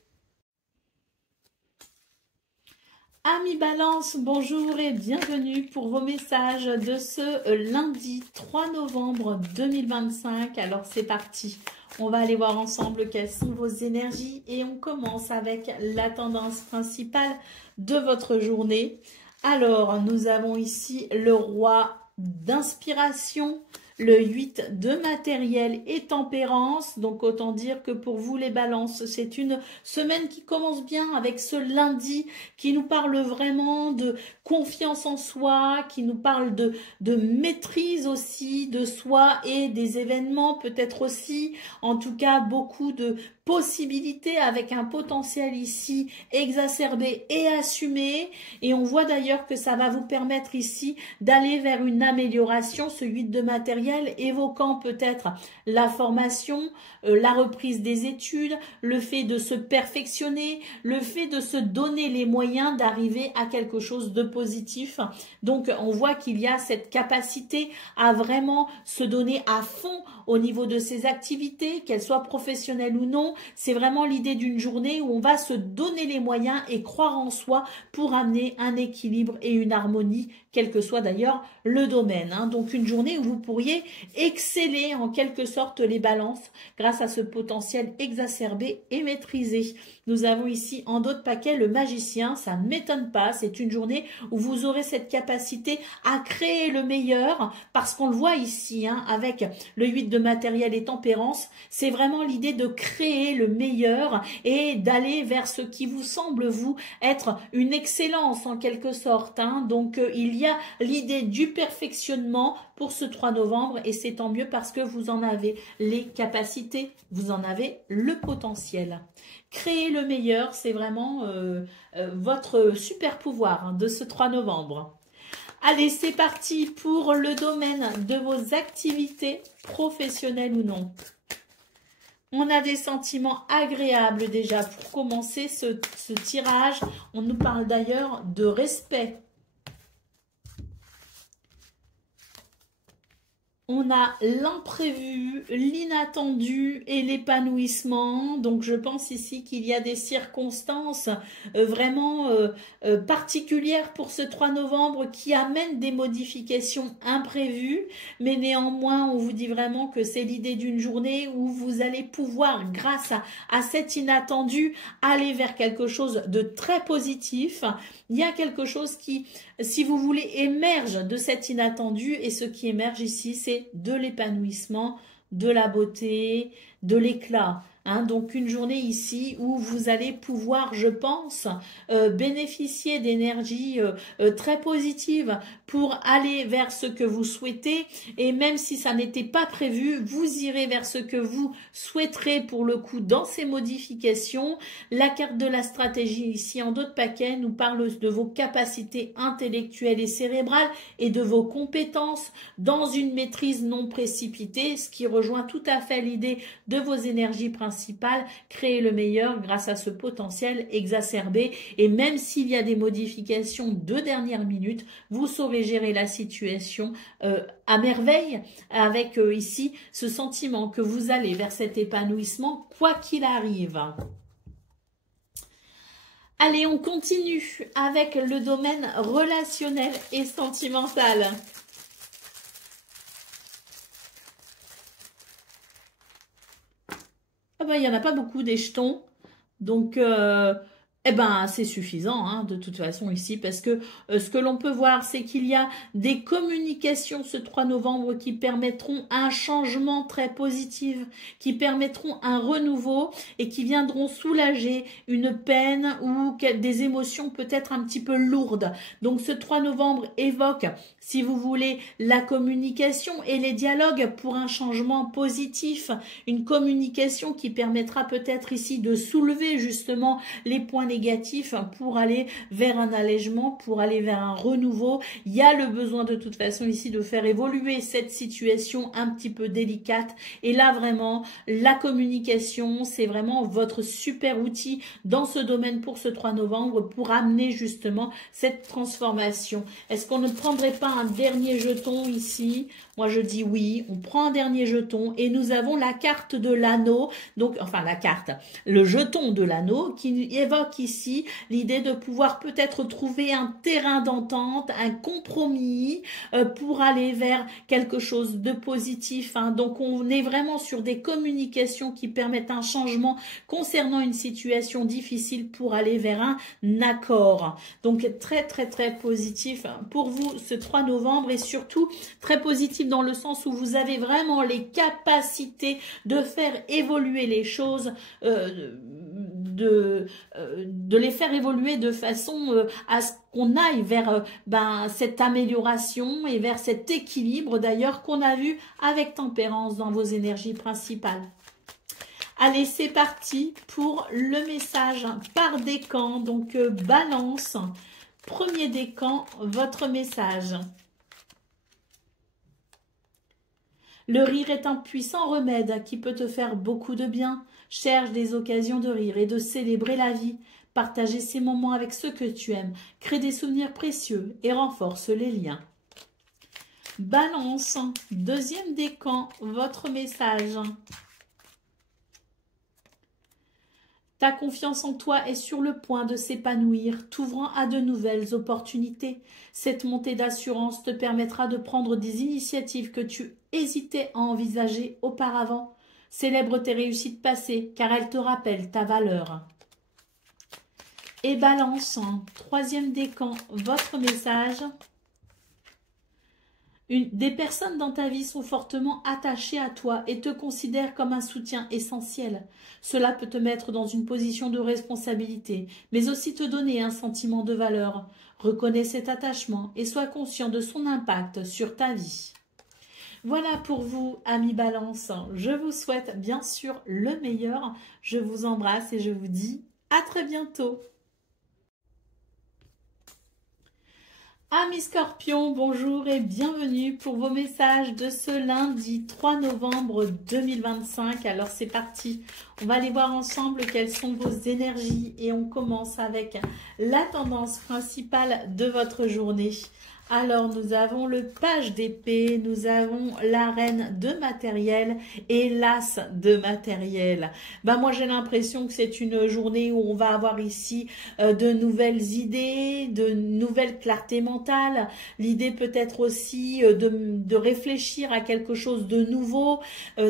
Amis Balance, bonjour et bienvenue pour vos messages de ce lundi 3 novembre 2025. Alors c'est parti, on va aller voir ensemble quelles sont vos énergies et on commence avec la tendance principale de votre journée. Alors nous avons ici le roi d'inspiration, le 8 de matériel et tempérance, donc autant dire que pour vous les balances, c'est une semaine qui commence bien avec ce lundi qui nous parle vraiment de confiance en soi, qui nous parle de maîtrise aussi de soi et des événements, peut-être aussi, en tout cas beaucoup de possibilités avec un potentiel ici exacerbé et assumé. Et on voit d'ailleurs que ça va vous permettre ici d'aller vers une amélioration, ce 8 de matériel, évoquant peut-être la formation, la reprise des études, le fait de se perfectionner, le fait de se donner les moyens d'arriver à quelque chose de positif. Donc on voit qu'il y a cette capacité à vraiment se donner à fond au niveau de ses activités, qu'elles soient professionnelles ou non. C'est vraiment l'idée d'une journée où on va se donner les moyens et croire en soi pour amener un équilibre et une harmonie, quel que soit d'ailleurs le domaine. Donc une journée où vous pourriez exceller en quelque sorte les balances grâce à ce potentiel exacerbé et maîtrisé. Nous avons ici en d'autres paquets le magicien, ça ne m'étonne pas, c'est une journée où vous aurez cette capacité à créer le meilleur, parce qu'on le voit ici avec le 8 de matériel et tempérance, c'est vraiment l'idée de créer le meilleur et d'aller vers ce qui vous semble vous être une excellence en quelque sorte. Donc il y a l'idée du perfectionnement pour ce 3 novembre et c'est tant mieux parce que vous en avez les capacités, vous en avez le potentiel. Créer le meilleur, c'est vraiment votre super pouvoir de ce 3 novembre. Allez, c'est parti pour le domaine de vos activités professionnelles ou non. On a des sentiments agréables déjà pour commencer ce tirage. On nous parle d'ailleurs de respect. On a l'imprévu, l'inattendu et l'épanouissement. Donc, je pense ici qu'il y a des circonstances vraiment particulières pour ce 3 novembre qui amènent des modifications imprévues. Mais néanmoins, on vous dit vraiment que c'est l'idée d'une journée où vous allez pouvoir, grâce à cet inattendu, aller vers quelque chose de très positif. Il y a quelque chose qui, si vous voulez, émerge de cet inattendu. Et ce qui émerge ici, c'est de l'épanouissement, de la beauté, de l'éclat. Donc une journée ici où vous allez pouvoir, je pense, bénéficier d'énergie très positive pour aller vers ce que vous souhaitez. Et même si ça n'était pas prévu, vous irez vers ce que vous souhaiterez pour le coup dans ces modifications. La carte de la stratégie ici en d'autres paquets nous parle de vos capacités intellectuelles et cérébrales et de vos compétences dans une maîtrise non précipitée, ce qui rejoint tout à fait l'idée de vos énergies principales, créer le meilleur grâce à ce potentiel exacerbé. Et même s'il y a des modifications de dernière minute, vous saurez gérer la situation à merveille avec ici ce sentiment que vous allez vers cet épanouissement quoi qu'il arrive. Allez, on continue avec le domaine relationnel et sentimental. Ah ben, il n'y en a pas beaucoup des jetons. Donc, c'est suffisant de toute façon ici parce que ce que l'on peut voir, c'est qu'il y a des communications ce 3 novembre qui permettront un changement très positif, qui permettront un renouveau et qui viendront soulager une peine ou des émotions peut-être un petit peu lourdes. Donc, ce 3 novembre évoque, si vous voulez, la communication et les dialogues pour un changement positif, une communication qui permettra peut-être ici de soulever justement les points négatifs pour aller vers un allègement, pour aller vers un renouveau. Il y a le besoin de toute façon ici de faire évoluer cette situation un petit peu délicate. Et là vraiment, la communication, c'est vraiment votre super outil dans ce domaine pour ce 3 novembre pour amener justement cette transformation. Est-ce qu'on ne prendrait pas un dernier jeton ici? Moi, je dis oui, on prend un dernier jeton et nous avons la carte de l'anneau, donc enfin la carte, le jeton de l'anneau qui évoque ici l'idée de pouvoir peut-être trouver un terrain d'entente, un compromis pour aller vers quelque chose de positif. Hein. Donc on est vraiment sur des communications qui permettent un changement concernant une situation difficile pour aller vers un accord. Donc très très très positif pour vous ce 3 novembre et surtout très positif dans le sens où vous avez vraiment les capacités de faire évoluer les choses, de les faire évoluer de façon à ce qu'on aille vers cette amélioration et vers cet équilibre d'ailleurs qu'on a vu avec tempérance dans vos énergies principales. Allez, c'est parti pour le message par décan. Donc, balance, premier décan, votre message. Le rire est un puissant remède qui peut te faire beaucoup de bien. Cherche des occasions de rire et de célébrer la vie. Partager ces moments avec ceux que tu aimes. Crée des souvenirs précieux et renforce les liens. Balance, deuxième décan, votre message. Ta confiance en toi est sur le point de s'épanouir, t'ouvrant à de nouvelles opportunités. Cette montée d'assurance te permettra de prendre des initiatives que tu hésitais à envisager auparavant. Célèbre tes réussites passées, car elles te rappellent ta valeur. Et balance, troisième décan, votre message. Des personnes dans ta vie sont fortement attachées à toi et te considèrent comme un soutien essentiel. Cela peut te mettre dans une position de responsabilité, mais aussi te donner un sentiment de valeur. Reconnais cet attachement et sois conscient de son impact sur ta vie. Voilà pour vous, amis Balance. Je vous souhaite bien sûr le meilleur. Je vous embrasse et je vous dis à très bientôt. Amis Scorpions, bonjour et bienvenue pour vos messages de ce lundi 3 novembre 2025. Alors c'est parti, on va aller voir ensemble quelles sont vos énergies et on commence avec la tendance principale de votre journée. Alors, nous avons le page d'épée, nous avons la reine de matériel et l'as de matériel. Moi, j'ai l'impression que c'est une journée où on va avoir ici de nouvelles idées, de nouvelles clartés mentales. L'idée peut-être aussi de réfléchir à quelque chose de nouveau.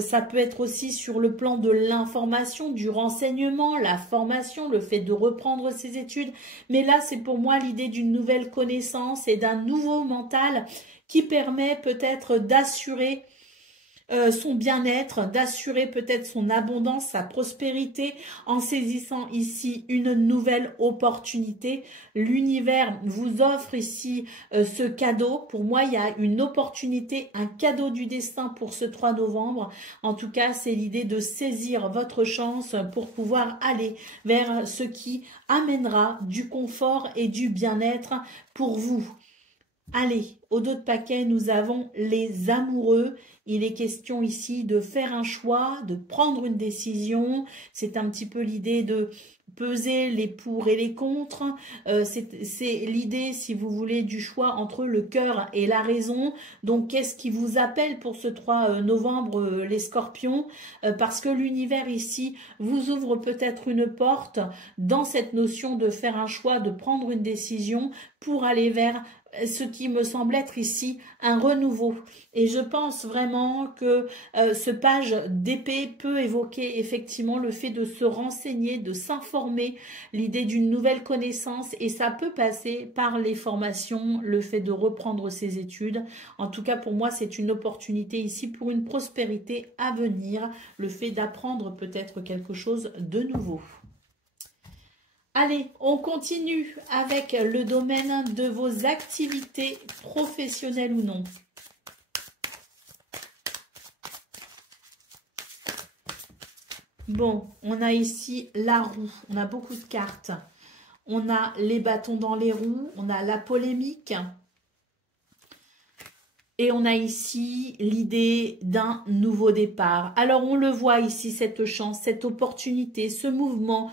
Ça peut être aussi sur le plan de l'information, du renseignement, la formation, le fait de reprendre ses études. Mais là, c'est pour moi l'idée d'une nouvelle connaissance et d'un nouveau mental qui permet peut-être d'assurer son bien-être, d'assurer peut-être son abondance, sa prospérité en saisissant ici une nouvelle opportunité. L'univers vous offre ici ce cadeau. Pour moi, il y a une opportunité, un cadeau du destin pour ce 3 novembre. En tout cas, c'est l'idée de saisir votre chance pour pouvoir aller vers ce qui amènera du confort et du bien-être pour vous. Allez, au dos de paquet, nous avons les amoureux. Il est question ici de faire un choix, de prendre une décision. C'est un petit peu l'idée de peser les pour et les contre. C'est l'idée, si vous voulez, du choix entre le cœur et la raison. Donc, qu'est-ce qui vous appelle pour ce 3 novembre, les Scorpions? Parce que l'univers ici vous ouvre peut-être une porte dans cette notion de faire un choix, de prendre une décision pour aller vers ce qui me semble être ici un renouveau. Et je pense vraiment que ce page d'épée peut évoquer effectivement le fait de se renseigner, de s'informer, l'idée d'une nouvelle connaissance, et ça peut passer par les formations, le fait de reprendre ses études. En tout cas, pour moi, c'est une opportunité ici pour une prospérité à venir, le fait d'apprendre peut-être quelque chose de nouveau. Allez, on continue avec le domaine de vos activités professionnelles ou non. Bon, on a ici la roue, on a beaucoup de cartes. On a les bâtons dans les roues, on a la polémique. Et on a ici l'idée d'un nouveau départ. Alors on le voit ici, cette chance, cette opportunité, ce mouvement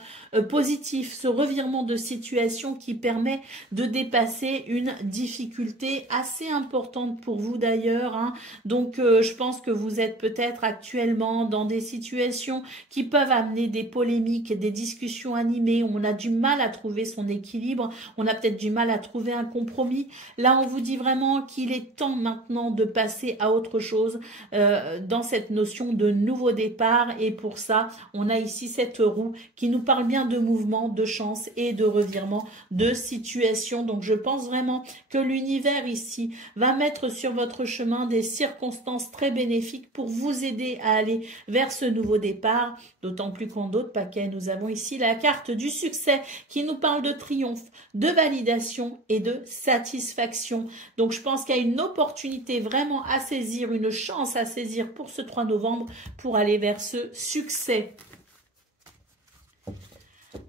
positif, ce revirement de situation qui permet de dépasser une difficulté assez importante pour vous d'ailleurs. Hein. Donc je pense que vous êtes peut-être actuellement dans des situations qui peuvent amener des polémiques, des discussions animées. On a du mal à trouver son équilibre, on a peut-être du mal à trouver un compromis. Là on vous dit vraiment qu'il est temps maintenant de passer à autre chose dans cette notion de nouveau départ, et pour ça on a ici cette roue qui nous parle bien de mouvement, de chance et de revirement de situation. Donc je pense vraiment que l'univers ici va mettre sur votre chemin des circonstances très bénéfiques pour vous aider à aller vers ce nouveau départ, d'autant plus qu'en d'autres paquets nous avons ici la carte du succès qui nous parle de triomphe, de validation et de satisfaction. Donc je pense qu'il y a une opportunité vraiment à saisir, une chance à saisir pour ce 3 novembre pour aller vers ce succès.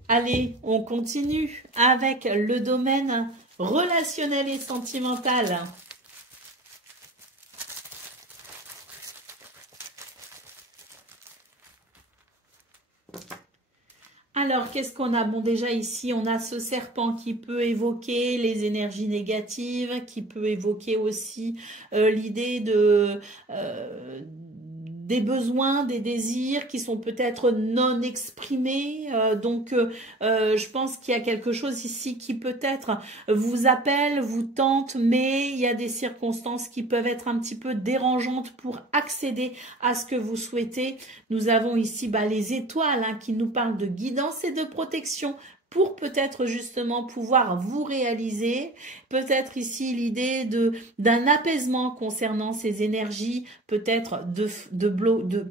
Allez, on continue avec le domaine relationnel et sentimental. Alors, qu'est-ce qu'on a? Bon, déjà ici, on a ce serpent qui peut évoquer les énergies négatives, qui peut évoquer aussi l'idée des besoins, des désirs qui sont peut-être non exprimés. Je pense qu'il y a quelque chose ici qui peut-être vous appelle, vous tente, mais il y a des circonstances qui peuvent être un petit peu dérangeantes pour accéder à ce que vous souhaitez. Nous avons ici les étoiles qui nous parlent de guidance et de protection pour peut-être justement pouvoir vous réaliser. Peut-être ici l'idée d'un apaisement concernant ces énergies, peut-être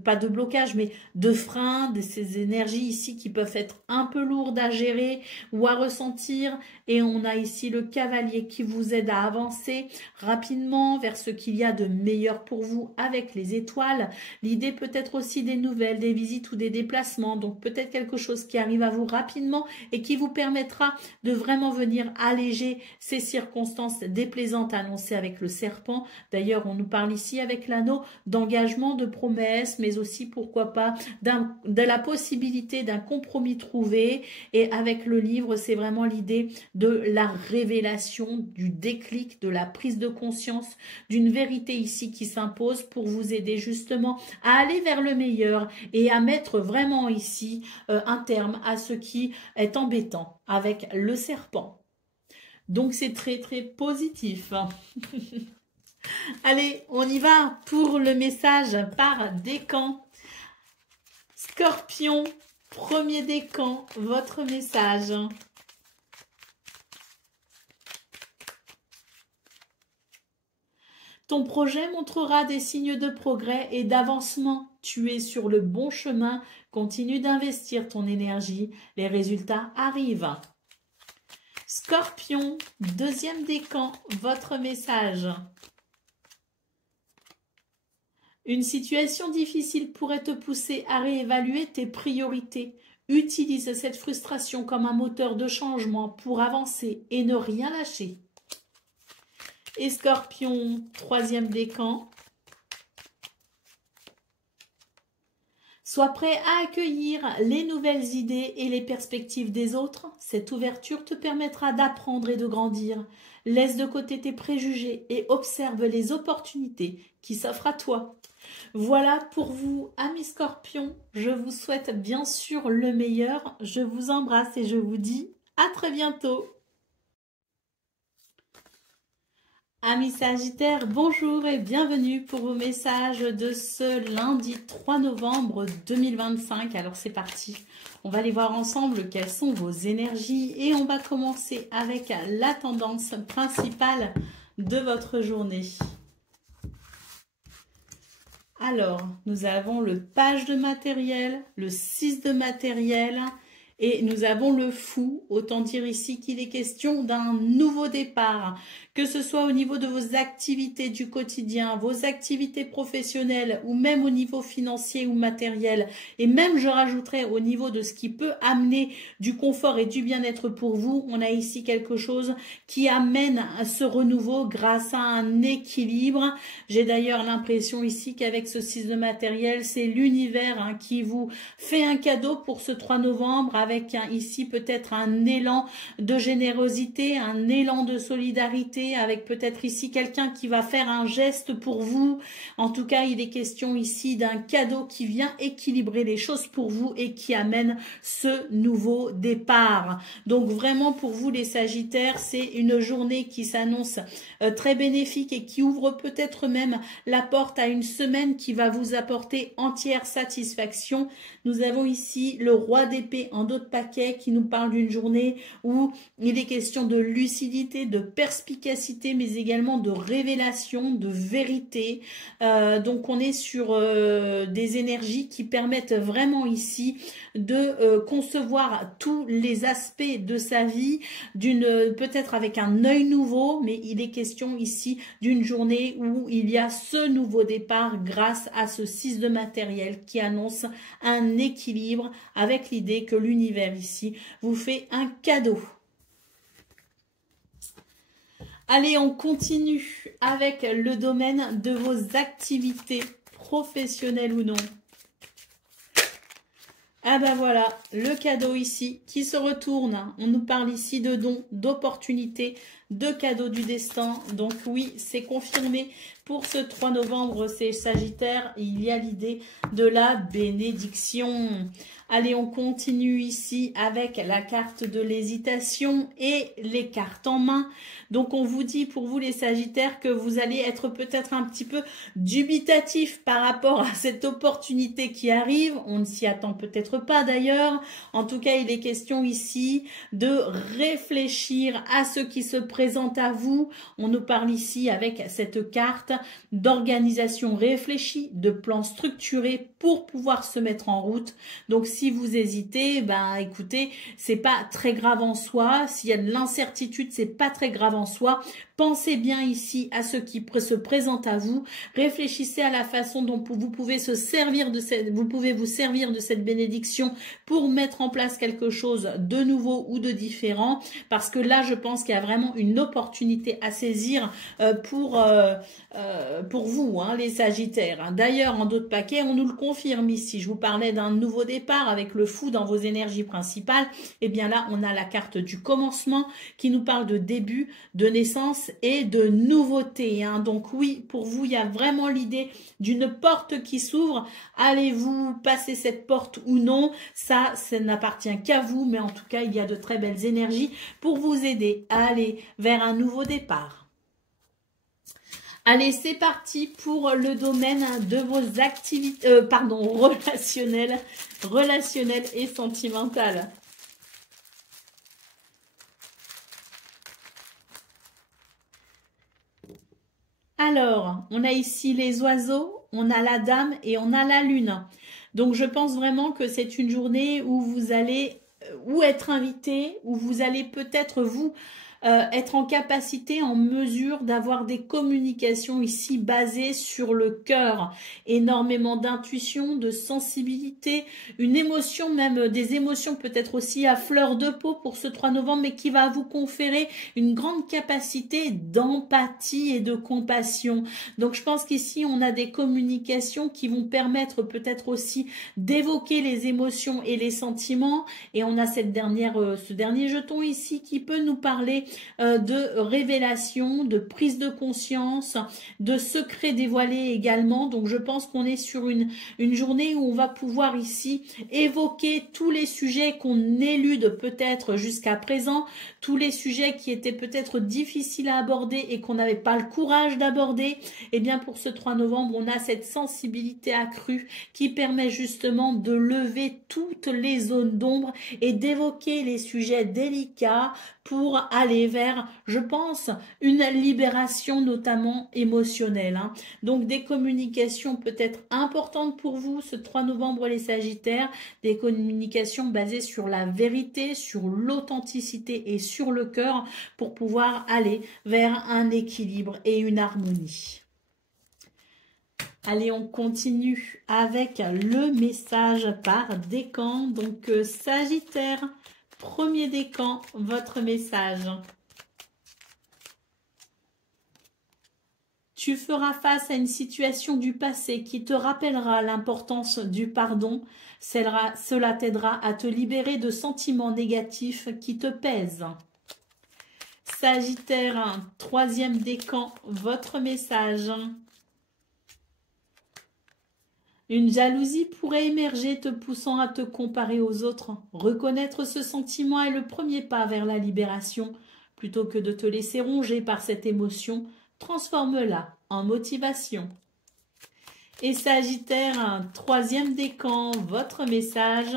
pas de blocage, mais de frein, de ces énergies ici qui peuvent être un peu lourdes à gérer ou à ressentir. Et on a ici le cavalier qui vous aide à avancer rapidement vers ce qu'il y a de meilleur pour vous avec les étoiles. L'idée peut être aussi des nouvelles, des visites ou des déplacements. Donc peut-être quelque chose qui arrive à vous rapidement et qui vous permettra de vraiment venir alléger ces circonstances déplaisantes annoncées avec le serpent. D'ailleurs, on nous parle ici avec l'anneau d'engagement, de promesses, mais aussi, pourquoi pas, de la possibilité d'un compromis trouvé. Et avec le livre, c'est vraiment l'idée de la révélation, du déclic, de la prise de conscience, d'une vérité ici qui s'impose pour vous aider justement à aller vers le meilleur et à mettre vraiment ici un terme à ce qui est embêtant avec le serpent. Donc c'est très très positif. Allez, on y va pour le message par décan. Scorpion, premier décan, votre message. Ton projet montrera des signes de progrès et d'avancement. Tu es sur le bon chemin. Continue d'investir ton énergie. Les résultats arrivent. Scorpion, deuxième décan, votre message. Une situation difficile pourrait te pousser à réévaluer tes priorités. Utilise cette frustration comme un moteur de changement pour avancer et ne rien lâcher. Et Scorpion, troisième décan. Sois prêt à accueillir les nouvelles idées et les perspectives des autres. Cette ouverture te permettra d'apprendre et de grandir. Laisse de côté tes préjugés et observe les opportunités qui s'offrent à toi. Voilà pour vous, amis Scorpions. Je vous souhaite bien sûr le meilleur. Je vous embrasse et je vous dis à très bientôt. Amis Sagittaires, bonjour et bienvenue pour vos messages de ce lundi 3 novembre 2025. Alors c'est parti, on va aller voir ensemble quelles sont vos énergies et on va commencer avec la tendance principale de votre journée. Alors, nous avons le page de matériel, le 6 de matériel et nous avons le fou. Autant dire ici qu'il est question d'un nouveau départ. que ce soit au niveau de vos activités du quotidien, vos activités professionnelles ou même au niveau financier ou matériel. Et même, je rajouterais, au niveau de ce qui peut amener du confort et du bien-être pour vous, on a ici quelque chose qui amène à ce renouveau grâce à un équilibre. J'ai d'ailleurs l'impression ici qu'avec ce 6 de matériel, c'est l'univers qui vous fait un cadeau pour ce 3 novembre avec ici peut-être un élan de générosité, un élan de solidarité, avec peut-être ici quelqu'un qui va faire un geste pour vous. En tout cas, il est question ici d'un cadeau qui vient équilibrer les choses pour vous et qui amène ce nouveau départ. Donc vraiment pour vous les Sagittaires, c'est une journée qui s'annonce très bénéfique et qui ouvre peut-être même la porte à une semaine qui va vous apporter entière satisfaction. Nous avons ici le roi d'épée en dos de paquet qui nous parle d'une journée où il est question de lucidité, de perspicacité, mais également de révélation, de vérité. Donc on est sur des énergies qui permettent vraiment ici de concevoir tous les aspects de sa vie, peut-être avec un œil nouveau, mais il est question ici d'une journée où il y a ce nouveau départ grâce à ce 6 de matériel qui annonce un équilibre avec l'idée que l'univers ici vous fait un cadeau. Allez, on continue avec le domaine de vos activités professionnelles ou non. Ah ben voilà, le cadeau ici qui se retourne. On nous parle ici de dons, d'opportunités, de cadeaux du destin. Donc oui, c'est confirmé. Pour ce 3 novembre, c'est Sagittaire. Il y a l'idée de la bénédiction. Allez, on continue ici avec la carte de l'hésitation et les cartes en main. Donc, on vous dit pour vous les Sagittaires que vous allez être peut-être un petit peu dubitatif par rapport à cette opportunité qui arrive. On ne s'y attend peut-être pas d'ailleurs. En tout cas, il est question ici de réfléchir à ce qui se présente à vous. On nous parle ici avec cette carte d'organisation réfléchie, de plans structurés pour pouvoir se mettre en route. Donc, si vous hésitez, ben écoutez, c'est pas très grave en soi. S'il y a de l'incertitude, c'est pas très grave en soi. Pensez bien ici à ce qui se présente à vous. Réfléchissez à la façon dont vous pouvez vous servir de cette bénédiction pour mettre en place quelque chose de nouveau ou de différent. Parce que là, je pense qu'il y a vraiment une opportunité à saisir pour vous, les Sagittaires. D'ailleurs, en dos de paquet, on nous le confirme ici. Je vous parlais d'un nouveau départ avec le fou dans vos énergies principales. Et bien là, on a la carte du commencement qui nous parle de début, de naissance et de nouveauté. Donc oui, pour vous, il y a vraiment l'idée d'une porte qui s'ouvre. Allez-vous passer cette porte ou non? Ça n'appartient qu'à vous, mais en tout cas, il y a de très belles énergies pour vous aider à aller vers un nouveau départ. Allez, c'est parti pour le domaine de vos activités, relationnelles et sentimentales. Alors, on a ici les oiseaux, on a la dame et on a la lune. Donc, je pense vraiment que c'est une journée où vous allez ou être invité, où vous allez peut-être vous être en capacité, en mesure d'avoir des communications ici basées sur le cœur. Énormément d'intuition, de sensibilité, une émotion, même des émotions peut-être aussi à fleur de peau pour ce 3 novembre, mais qui va vous conférer une grande capacité d'empathie et de compassion. Donc je pense qu'ici on a des communications qui vont permettre peut-être aussi d'évoquer les émotions et les sentiments. Et on a ce dernier jeton ici qui peut nous parler de révélation, de prise de conscience, de secrets dévoilés également. Donc je pense qu'on est sur une journée où on va pouvoir ici évoquer tous les sujets qu'on élude peut-être jusqu'à présent, tous les sujets qui étaient peut-être difficiles à aborder et qu'on n'avait pas le courage d'aborder. Et bien pour ce 3 novembre, on a cette sensibilité accrue qui permet justement de lever toutes les zones d'ombre et d'évoquer les sujets délicats pour aller aller vers, je pense, une libération notamment émotionnelle. Hein. Donc des communications peut-être importantes pour vous, ce 3 novembre les Sagittaires, des communications basées sur la vérité, sur l'authenticité et sur le cœur pour pouvoir aller vers un équilibre et une harmonie. Allez, on continue avec le message par décan. Donc, Sagittaire, premier décan, votre message. Tu feras face à une situation du passé qui te rappellera l'importance du pardon. Cela t'aidera à te libérer de sentiments négatifs qui te pèsent. Sagittaire, troisième décan, votre message. Une jalousie pourrait émerger te poussant à te comparer aux autres. Reconnaître ce sentiment est le premier pas vers la libération. Plutôt que de te laisser ronger par cette émotion, transforme-la en motivation. Et Sagittaire, un troisième décan, votre message.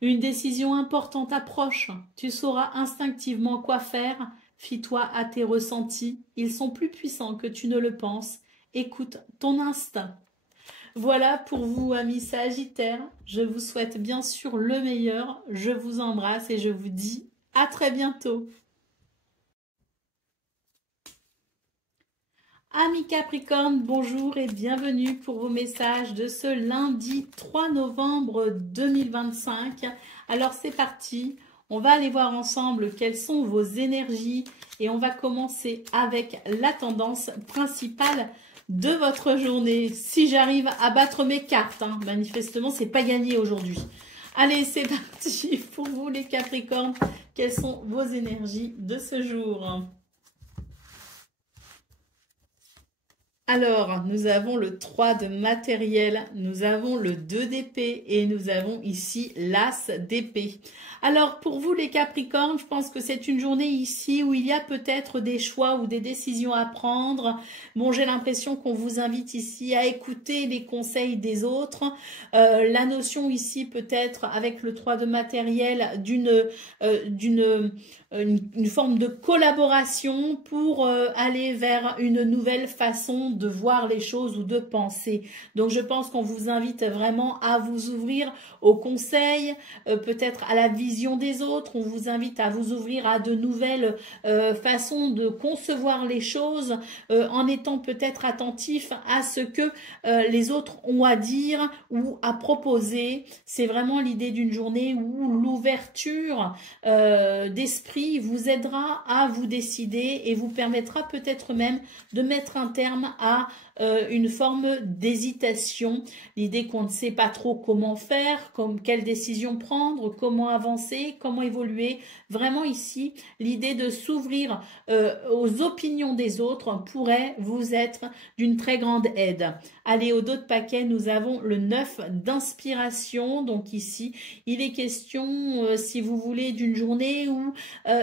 Une décision importante approche. Tu sauras instinctivement quoi faire. Fie-toi à tes ressentis. Ils sont plus puissants que tu ne le penses. Écoute ton instinct. Voilà pour vous, amis Sagittaires. Je vous souhaite bien sûr le meilleur. Je vous embrasse et je vous dis à très bientôt. Amis Capricorne, bonjour et bienvenue pour vos messages de ce lundi 3 novembre 2025. Alors c'est parti, on va aller voir ensemble quelles sont vos énergies et on va commencer avec la tendance principale de votre journée. Si j'arrive à battre mes cartes, hein, manifestement c'est pas gagné aujourd'hui. Allez, c'est parti pour vous les Capricornes. Quelles sont vos énergies de ce jour ? Alors, nous avons le 3 de matériel, nous avons le 2 d'épée et nous avons ici l'as d'épée. Alors, pour vous les Capricornes, je pense que c'est une journée ici où il y a peut-être des choix ou des décisions à prendre. Bon, j'ai l'impression qu'on vous invite ici à écouter les conseils des autres. La notion ici peut-être avec le 3 de matériel d'une forme de collaboration pour aller vers une nouvelle façon de voir les choses ou de penser. Donc je pense qu'on vous invite vraiment à vous ouvrir aux conseils, peut-être à la vision des autres. On vous invite à vous ouvrir à de nouvelles façons de concevoir les choses en étant peut-être attentif à ce que les autres ont à dire ou à proposer. C'est vraiment l'idée d'une journée où l'ouverture d'esprit vous aidera à vous décider et vous permettra peut-être même de mettre un terme à une forme d'hésitation, l'idée qu'on ne sait pas trop comment faire, quelle décision prendre, comment avancer, comment évoluer. Vraiment ici, l'idée de s'ouvrir aux opinions des autres pourrait vous être d'une très grande aide. Allez, au dos de paquet, nous avons le 9 d'inspiration. Donc ici, il est question, si vous voulez, d'une journée où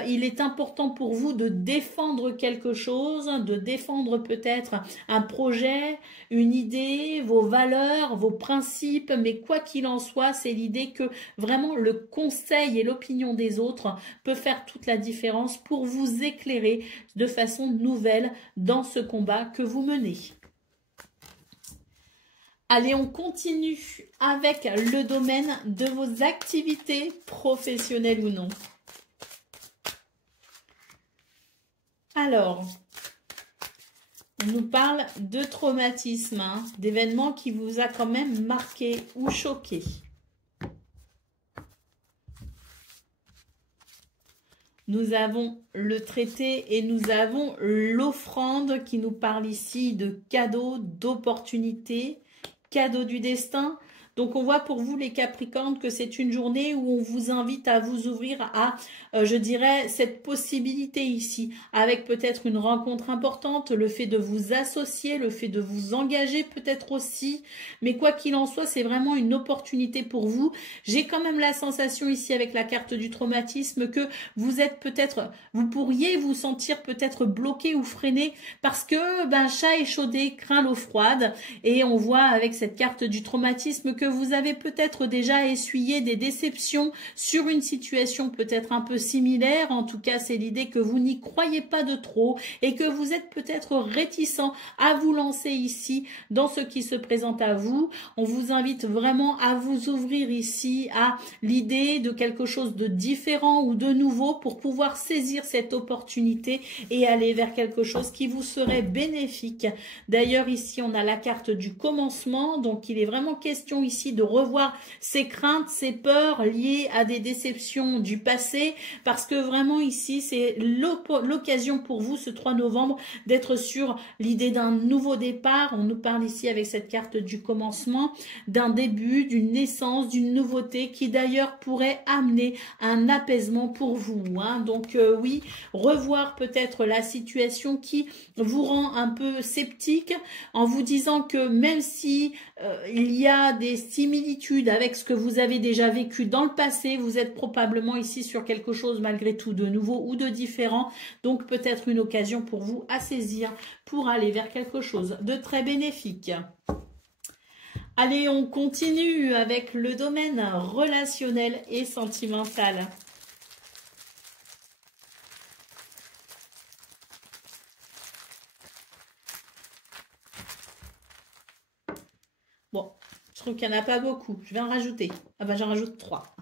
il est important pour vous de défendre quelque chose, de défendre peut-être un projet, une idée, vos valeurs, vos principes, mais quoi qu'il en soit, c'est l'idée que vraiment le conseil et l'opinion des autres peut faire toute la différence pour vous éclairer de façon nouvelle dans ce combat que vous menez. Allez, on continue avec le domaine de vos activités professionnelles ou non. Alors, on nous parle de traumatisme, hein, d'événements qui vous a quand même marqué ou choqué. Nous avons le traité et nous avons l'offrande qui nous parle ici de cadeaux, d'opportunités, cadeaux du destin. Donc, on voit pour vous, les Capricornes, que c'est une journée où on vous invite à vous ouvrir à, je dirais, cette possibilité ici, avec peut-être une rencontre importante, le fait de vous associer, le fait de vous engager peut-être aussi. Mais quoi qu'il en soit, c'est vraiment une opportunité pour vous. J'ai quand même la sensation ici, avec la carte du traumatisme, que vous êtes peut-être, vous pourriez vous sentir peut-être bloqué ou freiné parce que, chat échaudé craint l'eau froide. Et on voit avec cette carte du traumatisme que que vous avez peut-être déjà essuyé des déceptions sur une situation peut-être un peu similaire. En tout cas, c'est l'idée que vous n'y croyez pas de trop et que vous êtes peut-être réticent à vous lancer ici dans ce qui se présente à vous. On vous invite vraiment à vous ouvrir ici à l'idée de quelque chose de différent ou de nouveau pour pouvoir saisir cette opportunité et aller vers quelque chose qui vous serait bénéfique. D'ailleurs, ici, on a la carte du commencement. Donc, il est vraiment question ici de revoir ces craintes, ces peurs liées à des déceptions du passé, parce que vraiment ici, c'est l'occasion pour vous, ce 3 novembre, d'être sur l'idée d'un nouveau départ. On nous parle ici avec cette carte du commencement, d'un début, d'une naissance, d'une nouveauté qui d'ailleurs pourrait amener un apaisement pour vous. Donc oui, revoir peut-être la situation qui vous rend un peu sceptique en vous disant que même si il y a des similitudes avec ce que vous avez déjà vécu dans le passé, vous êtes probablement ici sur quelque chose malgré tout de nouveau ou de différent. Donc peut-être une occasion pour vous à saisir pour aller vers quelque chose de très bénéfique. Allez, on continue avec le domaine relationnel et sentimental. Bon, je trouve qu'il n'y en a pas beaucoup. Je vais en rajouter. Ah ben, j'en rajoute 3.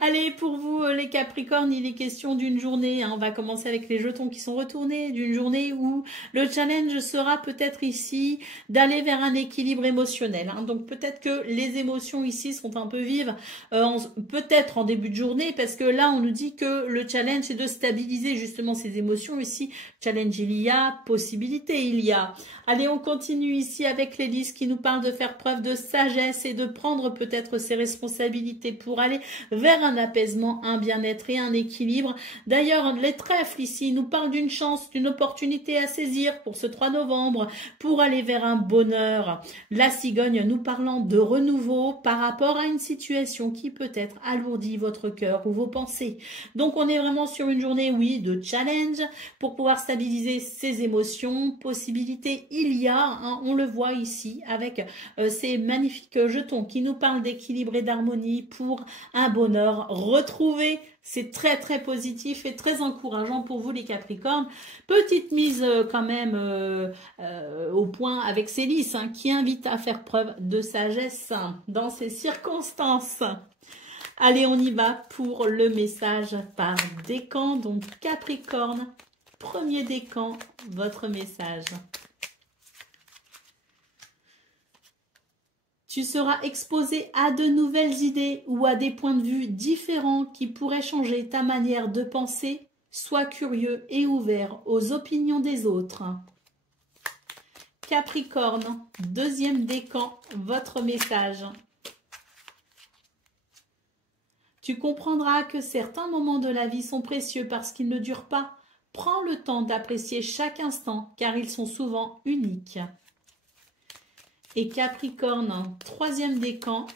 Allez, pour vous les Capricornes, il est question d'une journée, on va commencer avec les jetons qui sont retournés, d'une journée où le challenge sera peut-être ici d'aller vers un équilibre émotionnel. Donc peut-être que les émotions ici sont un peu vives, peut-être en début de journée, parce que là on nous dit que le challenge c'est de stabiliser justement ces émotions. Ici, challenge il y a, possibilité il y a. Allez, on continue ici avec l'hélice qui nous parle de faire preuve de sagesse et de prendre peut-être ses responsabilités pour aller vers un apaisement, un bien-être et un équilibre. D'ailleurs, les trèfles ici nous parlent d'une chance, d'une opportunité à saisir pour ce 3 novembre, pour aller vers un bonheur. La cigogne nous parlant de renouveau par rapport à une situation qui peut-être alourdit votre cœur ou vos pensées. Donc, on est vraiment sur une journée, oui, de challenge pour pouvoir stabiliser ses émotions. Possibilités, il y a, on le voit ici avec ces magnifiques jetons qui nous parlent d'équilibre et d'harmonie pour un bonheur retrouvé. C'est très très positif et très encourageant pour vous les Capricornes. Petite mise quand même au point avec ces lys qui invite à faire preuve de sagesse dans ces circonstances. Allez, on y va pour le message par décan. Donc Capricorne, premier décan, votre message. Tu seras exposé à de nouvelles idées ou à des points de vue différents qui pourraient changer ta manière de penser. Sois curieux et ouvert aux opinions des autres. Capricorne, deuxième décan, votre message. Tu comprendras que certains moments de la vie sont précieux parce qu'ils ne durent pas. Prends le temps d'apprécier chaque instant car ils sont souvent uniques. Et Capricorne, troisième décan.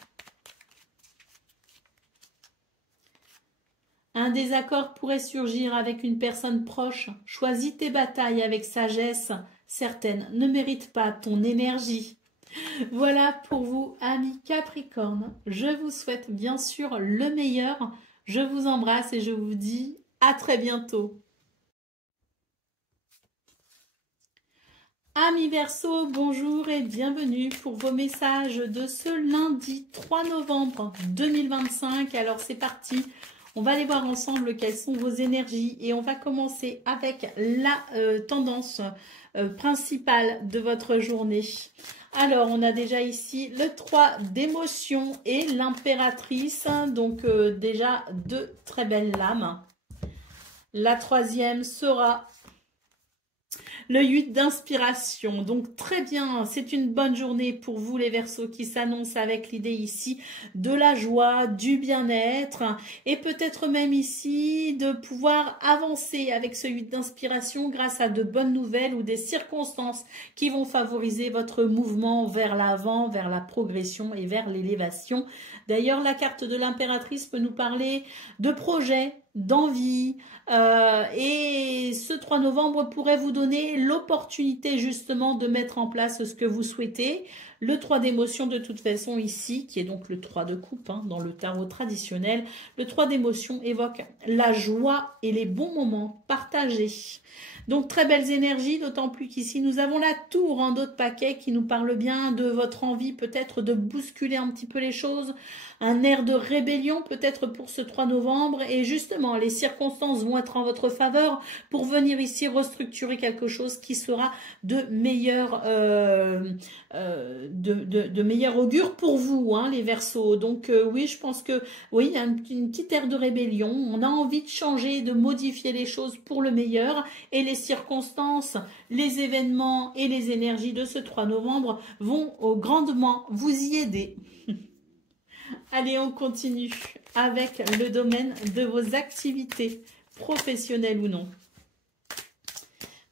Un désaccord pourrait surgir avec une personne proche. Choisis tes batailles avec sagesse. Certaines ne méritent pas ton énergie. Voilà pour vous, amis Capricorne. Je vous souhaite bien sûr le meilleur. Je vous embrasse et je vous dis à très bientôt. Amis Verseau, bonjour et bienvenue pour vos messages de ce lundi 3 novembre 2025. Alors c'est parti, on va aller voir ensemble quelles sont vos énergies et on va commencer avec la tendance principale de votre journée. Alors on a déjà ici le 3 d'émotion et l'impératrice, donc déjà deux très belles lames. La troisième sera le 8 d'inspiration, donc très bien, c'est une bonne journée pour vous les Verseaux qui s'annonce avec l'idée ici de la joie, du bien-être et peut-être même ici de pouvoir avancer avec ce 8 d'inspiration grâce à de bonnes nouvelles ou des circonstances qui vont favoriser votre mouvement vers l'avant, vers la progression et vers l'élévation. D'ailleurs, la carte de l'impératrice peut nous parler de projets, d'envie et ce 3 novembre pourrait vous donner l'opportunité justement de mettre en place ce que vous souhaitez. Le 3 d'émotion, de toute façon, ici, qui est donc le 3 de coupe, hein, dans le tarot traditionnel, le 3 d'émotion évoque la joie et les bons moments partagés. Donc, très belles énergies, d'autant plus qu'ici, nous avons la tour en dos de paquet qui nous parle bien de votre envie peut-être de bousculer un petit peu les choses, un air de rébellion peut-être pour ce 3 novembre. Et justement, les circonstances vont être en votre faveur pour venir ici restructurer quelque chose qui sera de meilleur, de meilleur augure pour vous, hein, les Verseaux. Donc, oui, je pense que oui, il y a une petite air de rébellion. On a envie de changer, de modifier les choses pour le meilleur. Et les circonstances, les événements et les énergies de ce 3 novembre vont grandement vous y aider. Allez, on continue avec le domaine de vos activités, professionnelles ou non.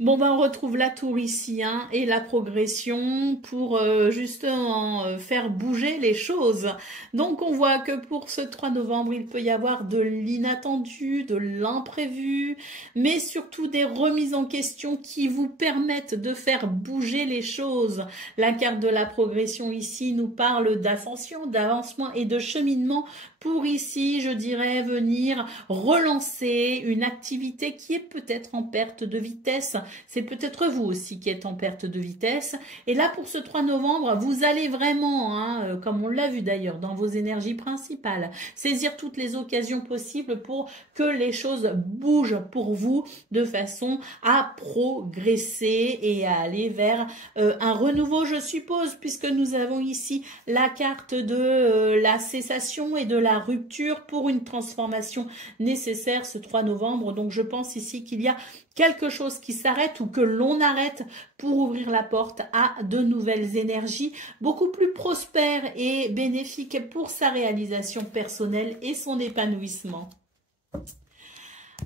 Bon, ben, on retrouve la tour ici, hein, et la progression pour justement faire bouger les choses. Donc, on voit que pour ce 3 novembre, il peut y avoir de l'inattendu, de l'imprévu, mais surtout des remises en question qui vous permettent de faire bouger les choses. La carte de la progression ici nous parle d'ascension, d'avancement et de cheminement pour ici, je dirais, venir relancer une activité qui est peut-être en perte de vitesse. C'est peut-être vous aussi qui êtes en perte de vitesse. Et là, pour ce 3 novembre, vous allez vraiment, hein, comme on l'a vu d'ailleurs dans vos énergies principales, saisir toutes les occasions possibles pour que les choses bougent pour vous de façon à progresser et à aller vers un renouveau, je suppose, puisque nous avons ici la carte de la cessation et de la rupture pour une transformation nécessaire ce 3 novembre. Donc, je pense ici qu'il y a quelque chose qui s'arrête ou que l'on arrête pour ouvrir la porte à de nouvelles énergies beaucoup plus prospères et bénéfiques pour sa réalisation personnelle et son épanouissement.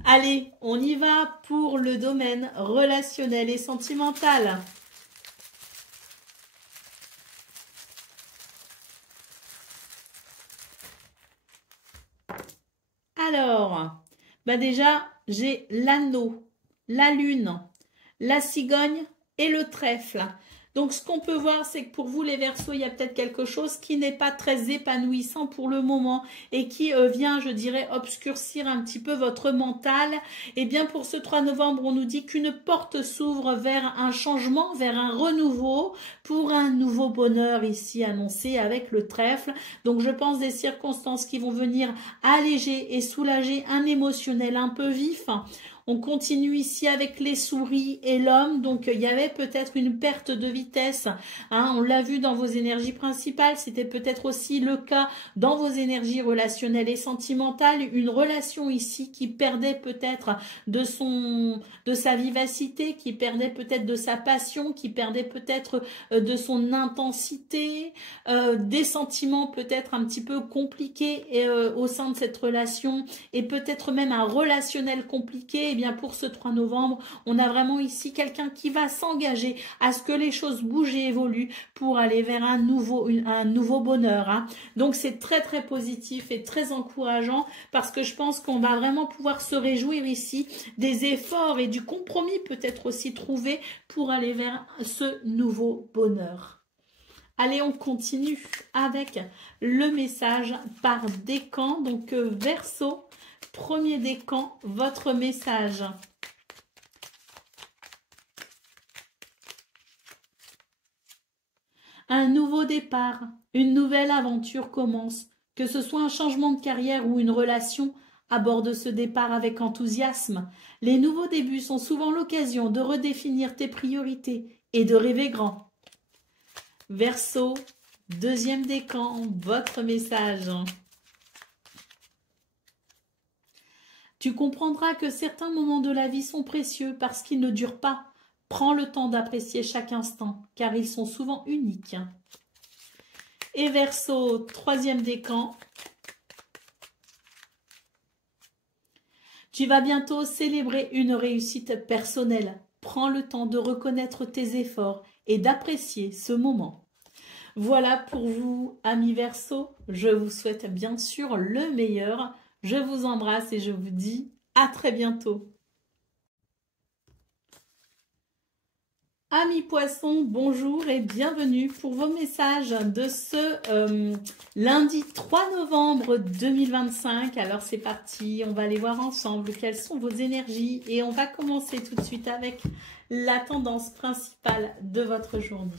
Allez, on y va pour le domaine relationnel et sentimental. Alors, bah déjà, j'ai l'anneau, la lune, la cigogne et le trèfle. Donc, ce qu'on peut voir, c'est que pour vous, les Verseaux, il y a peut-être quelque chose qui n'est pas très épanouissant pour le moment et qui vient, je dirais, obscurcir un petit peu votre mental. Eh bien, pour ce 3 novembre, on nous dit qu'une porte s'ouvre vers un changement, vers un renouveau, pour un nouveau bonheur ici annoncé avec le trèfle. Donc, je pense des circonstances qui vont venir alléger et soulager un émotionnel un peu vif. On continue ici avec les souris et l'homme. Donc, il y avait peut-être une perte de vitesse. Hein, on l'a vu dans vos énergies principales. C'était peut-être aussi le cas dans vos énergies relationnelles et sentimentales. Une relation ici qui perdait peut-être de sa vivacité, qui perdait peut-être de sa passion, qui perdait peut-être de son intensité, des sentiments peut-être un petit peu compliqués au sein de cette relation et peut-être même un relationnel compliqué. Eh bien, pour ce 3 novembre, on a vraiment ici quelqu'un qui va s'engager à ce que les choses bougent et évoluent pour aller vers un nouveau bonheur. Hein. Donc, c'est très, très positif et très encourageant parce que je pense qu'on va vraiment pouvoir se réjouir ici des efforts et du compromis peut-être aussi trouvé pour aller vers ce nouveau bonheur. Allez, on continue avec le message par décan. Donc, Verseau. Premier décan, votre message. Un nouveau départ, une nouvelle aventure commence. Que ce soit un changement de carrière ou une relation, aborde ce départ avec enthousiasme. Les nouveaux débuts sont souvent l'occasion de redéfinir tes priorités et de rêver grand. Verseau, deuxième décan, votre message. Tu comprendras que certains moments de la vie sont précieux parce qu'ils ne durent pas. Prends le temps d'apprécier chaque instant, car ils sont souvent uniques. Et Verseau, troisième décan. Tu vas bientôt célébrer une réussite personnelle. Prends le temps de reconnaître tes efforts et d'apprécier ce moment. Voilà pour vous, amis Verseau. Je vous souhaite bien sûr le meilleur. Je vous embrasse et je vous dis à très bientôt. Amis poissons, bonjour et bienvenue pour vos messages de ce lundi 3 novembre 2025. Alors c'est parti, on va aller voir ensemble quelles sont vos énergies et on va commencer tout de suite avec la tendance principale de votre journée.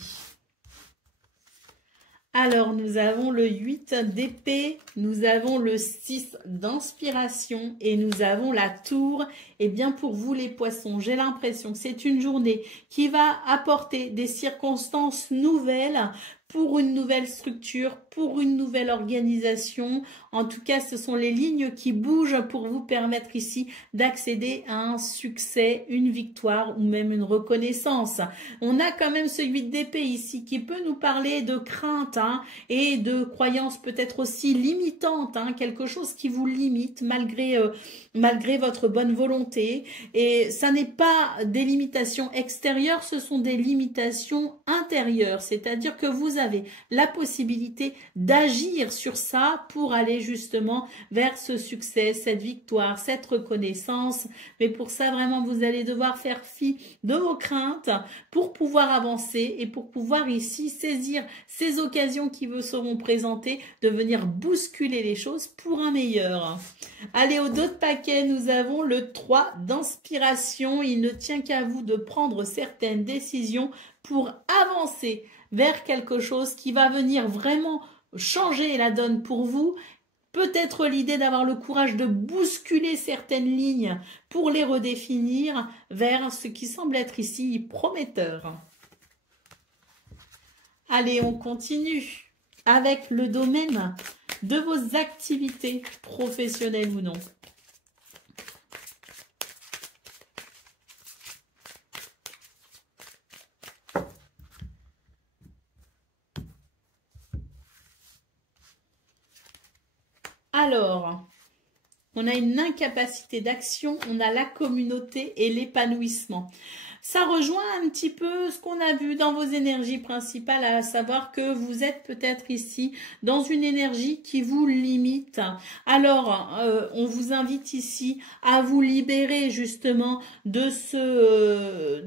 Alors, nous avons le 8 d'épée, nous avons le 6 d'inspiration et nous avons la tour. Et bien pour vous les poissons, j'ai l'impression que c'est une journée qui va apporter des circonstances nouvelles pour une nouvelle structure, pour une nouvelle organisation. En tout cas, ce sont les lignes qui bougent pour vous permettre ici d'accéder à un succès, une victoire ou même une reconnaissance. On a quand même ce 8 d'épée ici qui peut nous parler de crainte et de croyances peut-être aussi limitantes, quelque chose qui vous limite malgré votre bonne volonté. Et ça n'est pas des limitations extérieures, ce sont des limitations intérieures. C'est-à-dire que vous avez la possibilité d'agir sur ça pour aller justement vers ce succès, cette victoire, cette reconnaissance. Mais pour ça, vraiment, vous allez devoir faire fi de vos craintes pour pouvoir avancer et pour pouvoir ici saisir ces occasions qui vous seront présentées de venir bousculer les choses pour un meilleur. Allez, au dos de paquet, nous avons le 3 d'inspiration. Il ne tient qu'à vous de prendre certaines décisions pour avancer vers quelque chose qui va venir vraiment changer la donne pour vous. Peut-être l'idée d'avoir le courage de bousculer certaines lignes pour les redéfinir vers ce qui semble être ici prometteur. Allez, on continue avec le domaine de vos activités professionnelles ou non. Alors, on a une incapacité d'action, on a la communauté et l'épanouissement. Ça rejoint un petit peu ce qu'on a vu dans vos énergies principales, à savoir que vous êtes peut-être ici dans une énergie qui vous limite. Alors, on vous invite ici à vous libérer justement de ce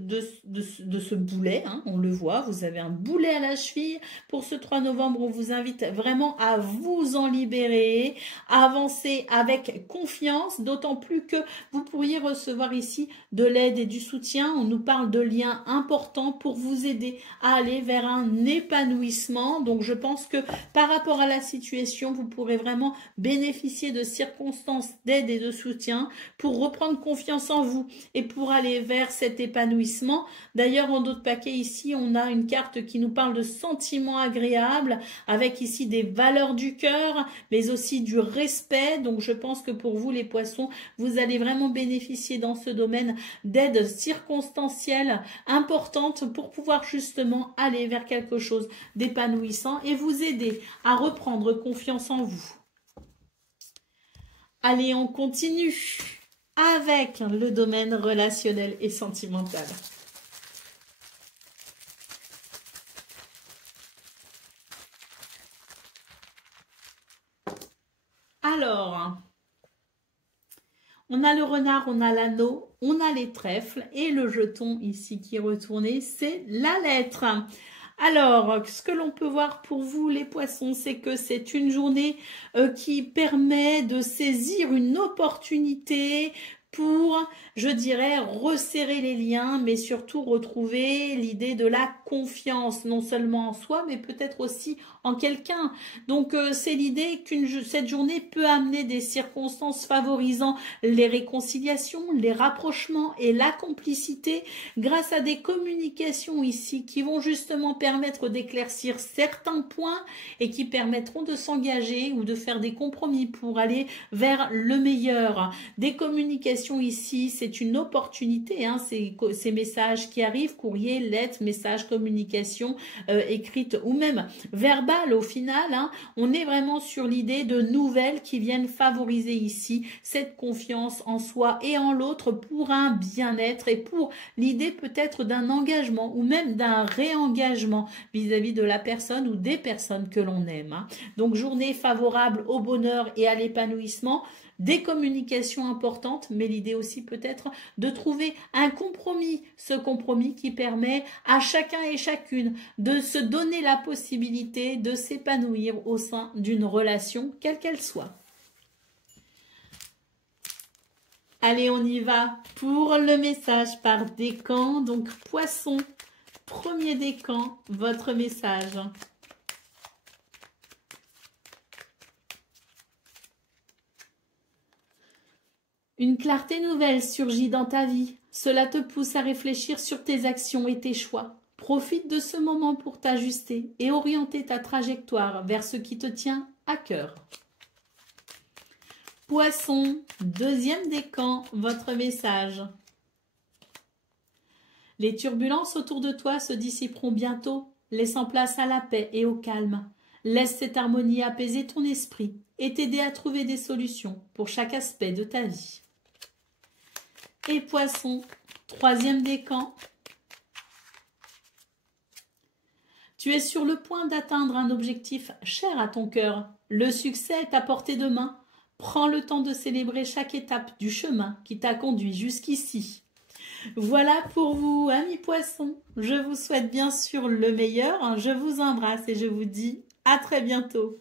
boulet. On le voit, vous avez un boulet à la cheville. Pour ce 3 novembre, on vous invite vraiment à vous en libérer, à avancer avec confiance, d'autant plus que vous pourriez recevoir ici de l'aide et du soutien. On nous parle de liens importants pour vous aider à aller vers un épanouissement. Donc je pense que par rapport à la situation, vous pourrez vraiment bénéficier de circonstances d'aide et de soutien pour reprendre confiance en vous et pour aller vers cet épanouissement. D'ailleurs, en dos de paquet ici, on a une carte qui nous parle de sentiments agréables avec ici des valeurs du cœur, mais aussi du respect. Donc je pense que pour vous les poissons, vous allez vraiment bénéficier dans ce domaine d'aide circonstancielle importante pour pouvoir justement aller vers quelque chose d'épanouissant et vous aider à reprendre confiance en vous. Allez, on continue avec le domaine relationnel et sentimental. Alors, on a le renard, on a l'anneau, on a les trèfles et le jeton ici qui est retourné, c'est la lettre. Alors, ce que l'on peut voir pour vous les poissons, c'est que c'est une journée qui permet de saisir une opportunité pour, je dirais, resserrer les liens, mais surtout retrouver l'idée de la confiance, non seulement en soi, mais peut-être aussi en quelqu'un. Donc, c'est l'idée cette journée peut amener des circonstances favorisant les réconciliations, les rapprochements et la complicité grâce à des communications ici qui vont justement permettre d'éclaircir certains points et qui permettront de s'engager ou de faire des compromis pour aller vers le meilleur. Des communications ici, c'est une opportunité, ces messages qui arrivent, courrier, lettres, messages, communication écrite ou même verbale au final, on est vraiment sur l'idée de nouvelles qui viennent favoriser ici cette confiance en soi et en l'autre pour un bien-être et pour l'idée peut-être d'un engagement ou même d'un réengagement vis-à-vis de la personne ou des personnes que l'on aime. Donc journée favorable au bonheur et à l'épanouissement. des communications importantes, mais l'idée aussi peut-être de trouver un compromis, ce compromis qui permet à chacun et chacune de se donner la possibilité de s'épanouir au sein d'une relation, quelle qu'elle soit. Allez, on y va pour le message par décan. Donc, Poisson, premier décan, votre message. Une clarté nouvelle surgit dans ta vie. Cela te pousse à réfléchir sur tes actions et tes choix. Profite de ce moment pour t'ajuster et orienter ta trajectoire vers ce qui te tient à cœur. Poisson, deuxième décan, votre message. Les turbulences autour de toi se dissiperont bientôt, laissant place à la paix et au calme. Laisse cette harmonie apaiser ton esprit et t'aider à trouver des solutions pour chaque aspect de ta vie. Et Poisson, troisième décan. Tu es sur le point d'atteindre un objectif cher à ton cœur. Le succès est à portée de main. Prends le temps de célébrer chaque étape du chemin qui t'a conduit jusqu'ici. Voilà pour vous, amis poissons. Je vous souhaite bien sûr le meilleur. Je vous embrasse et je vous dis à très bientôt.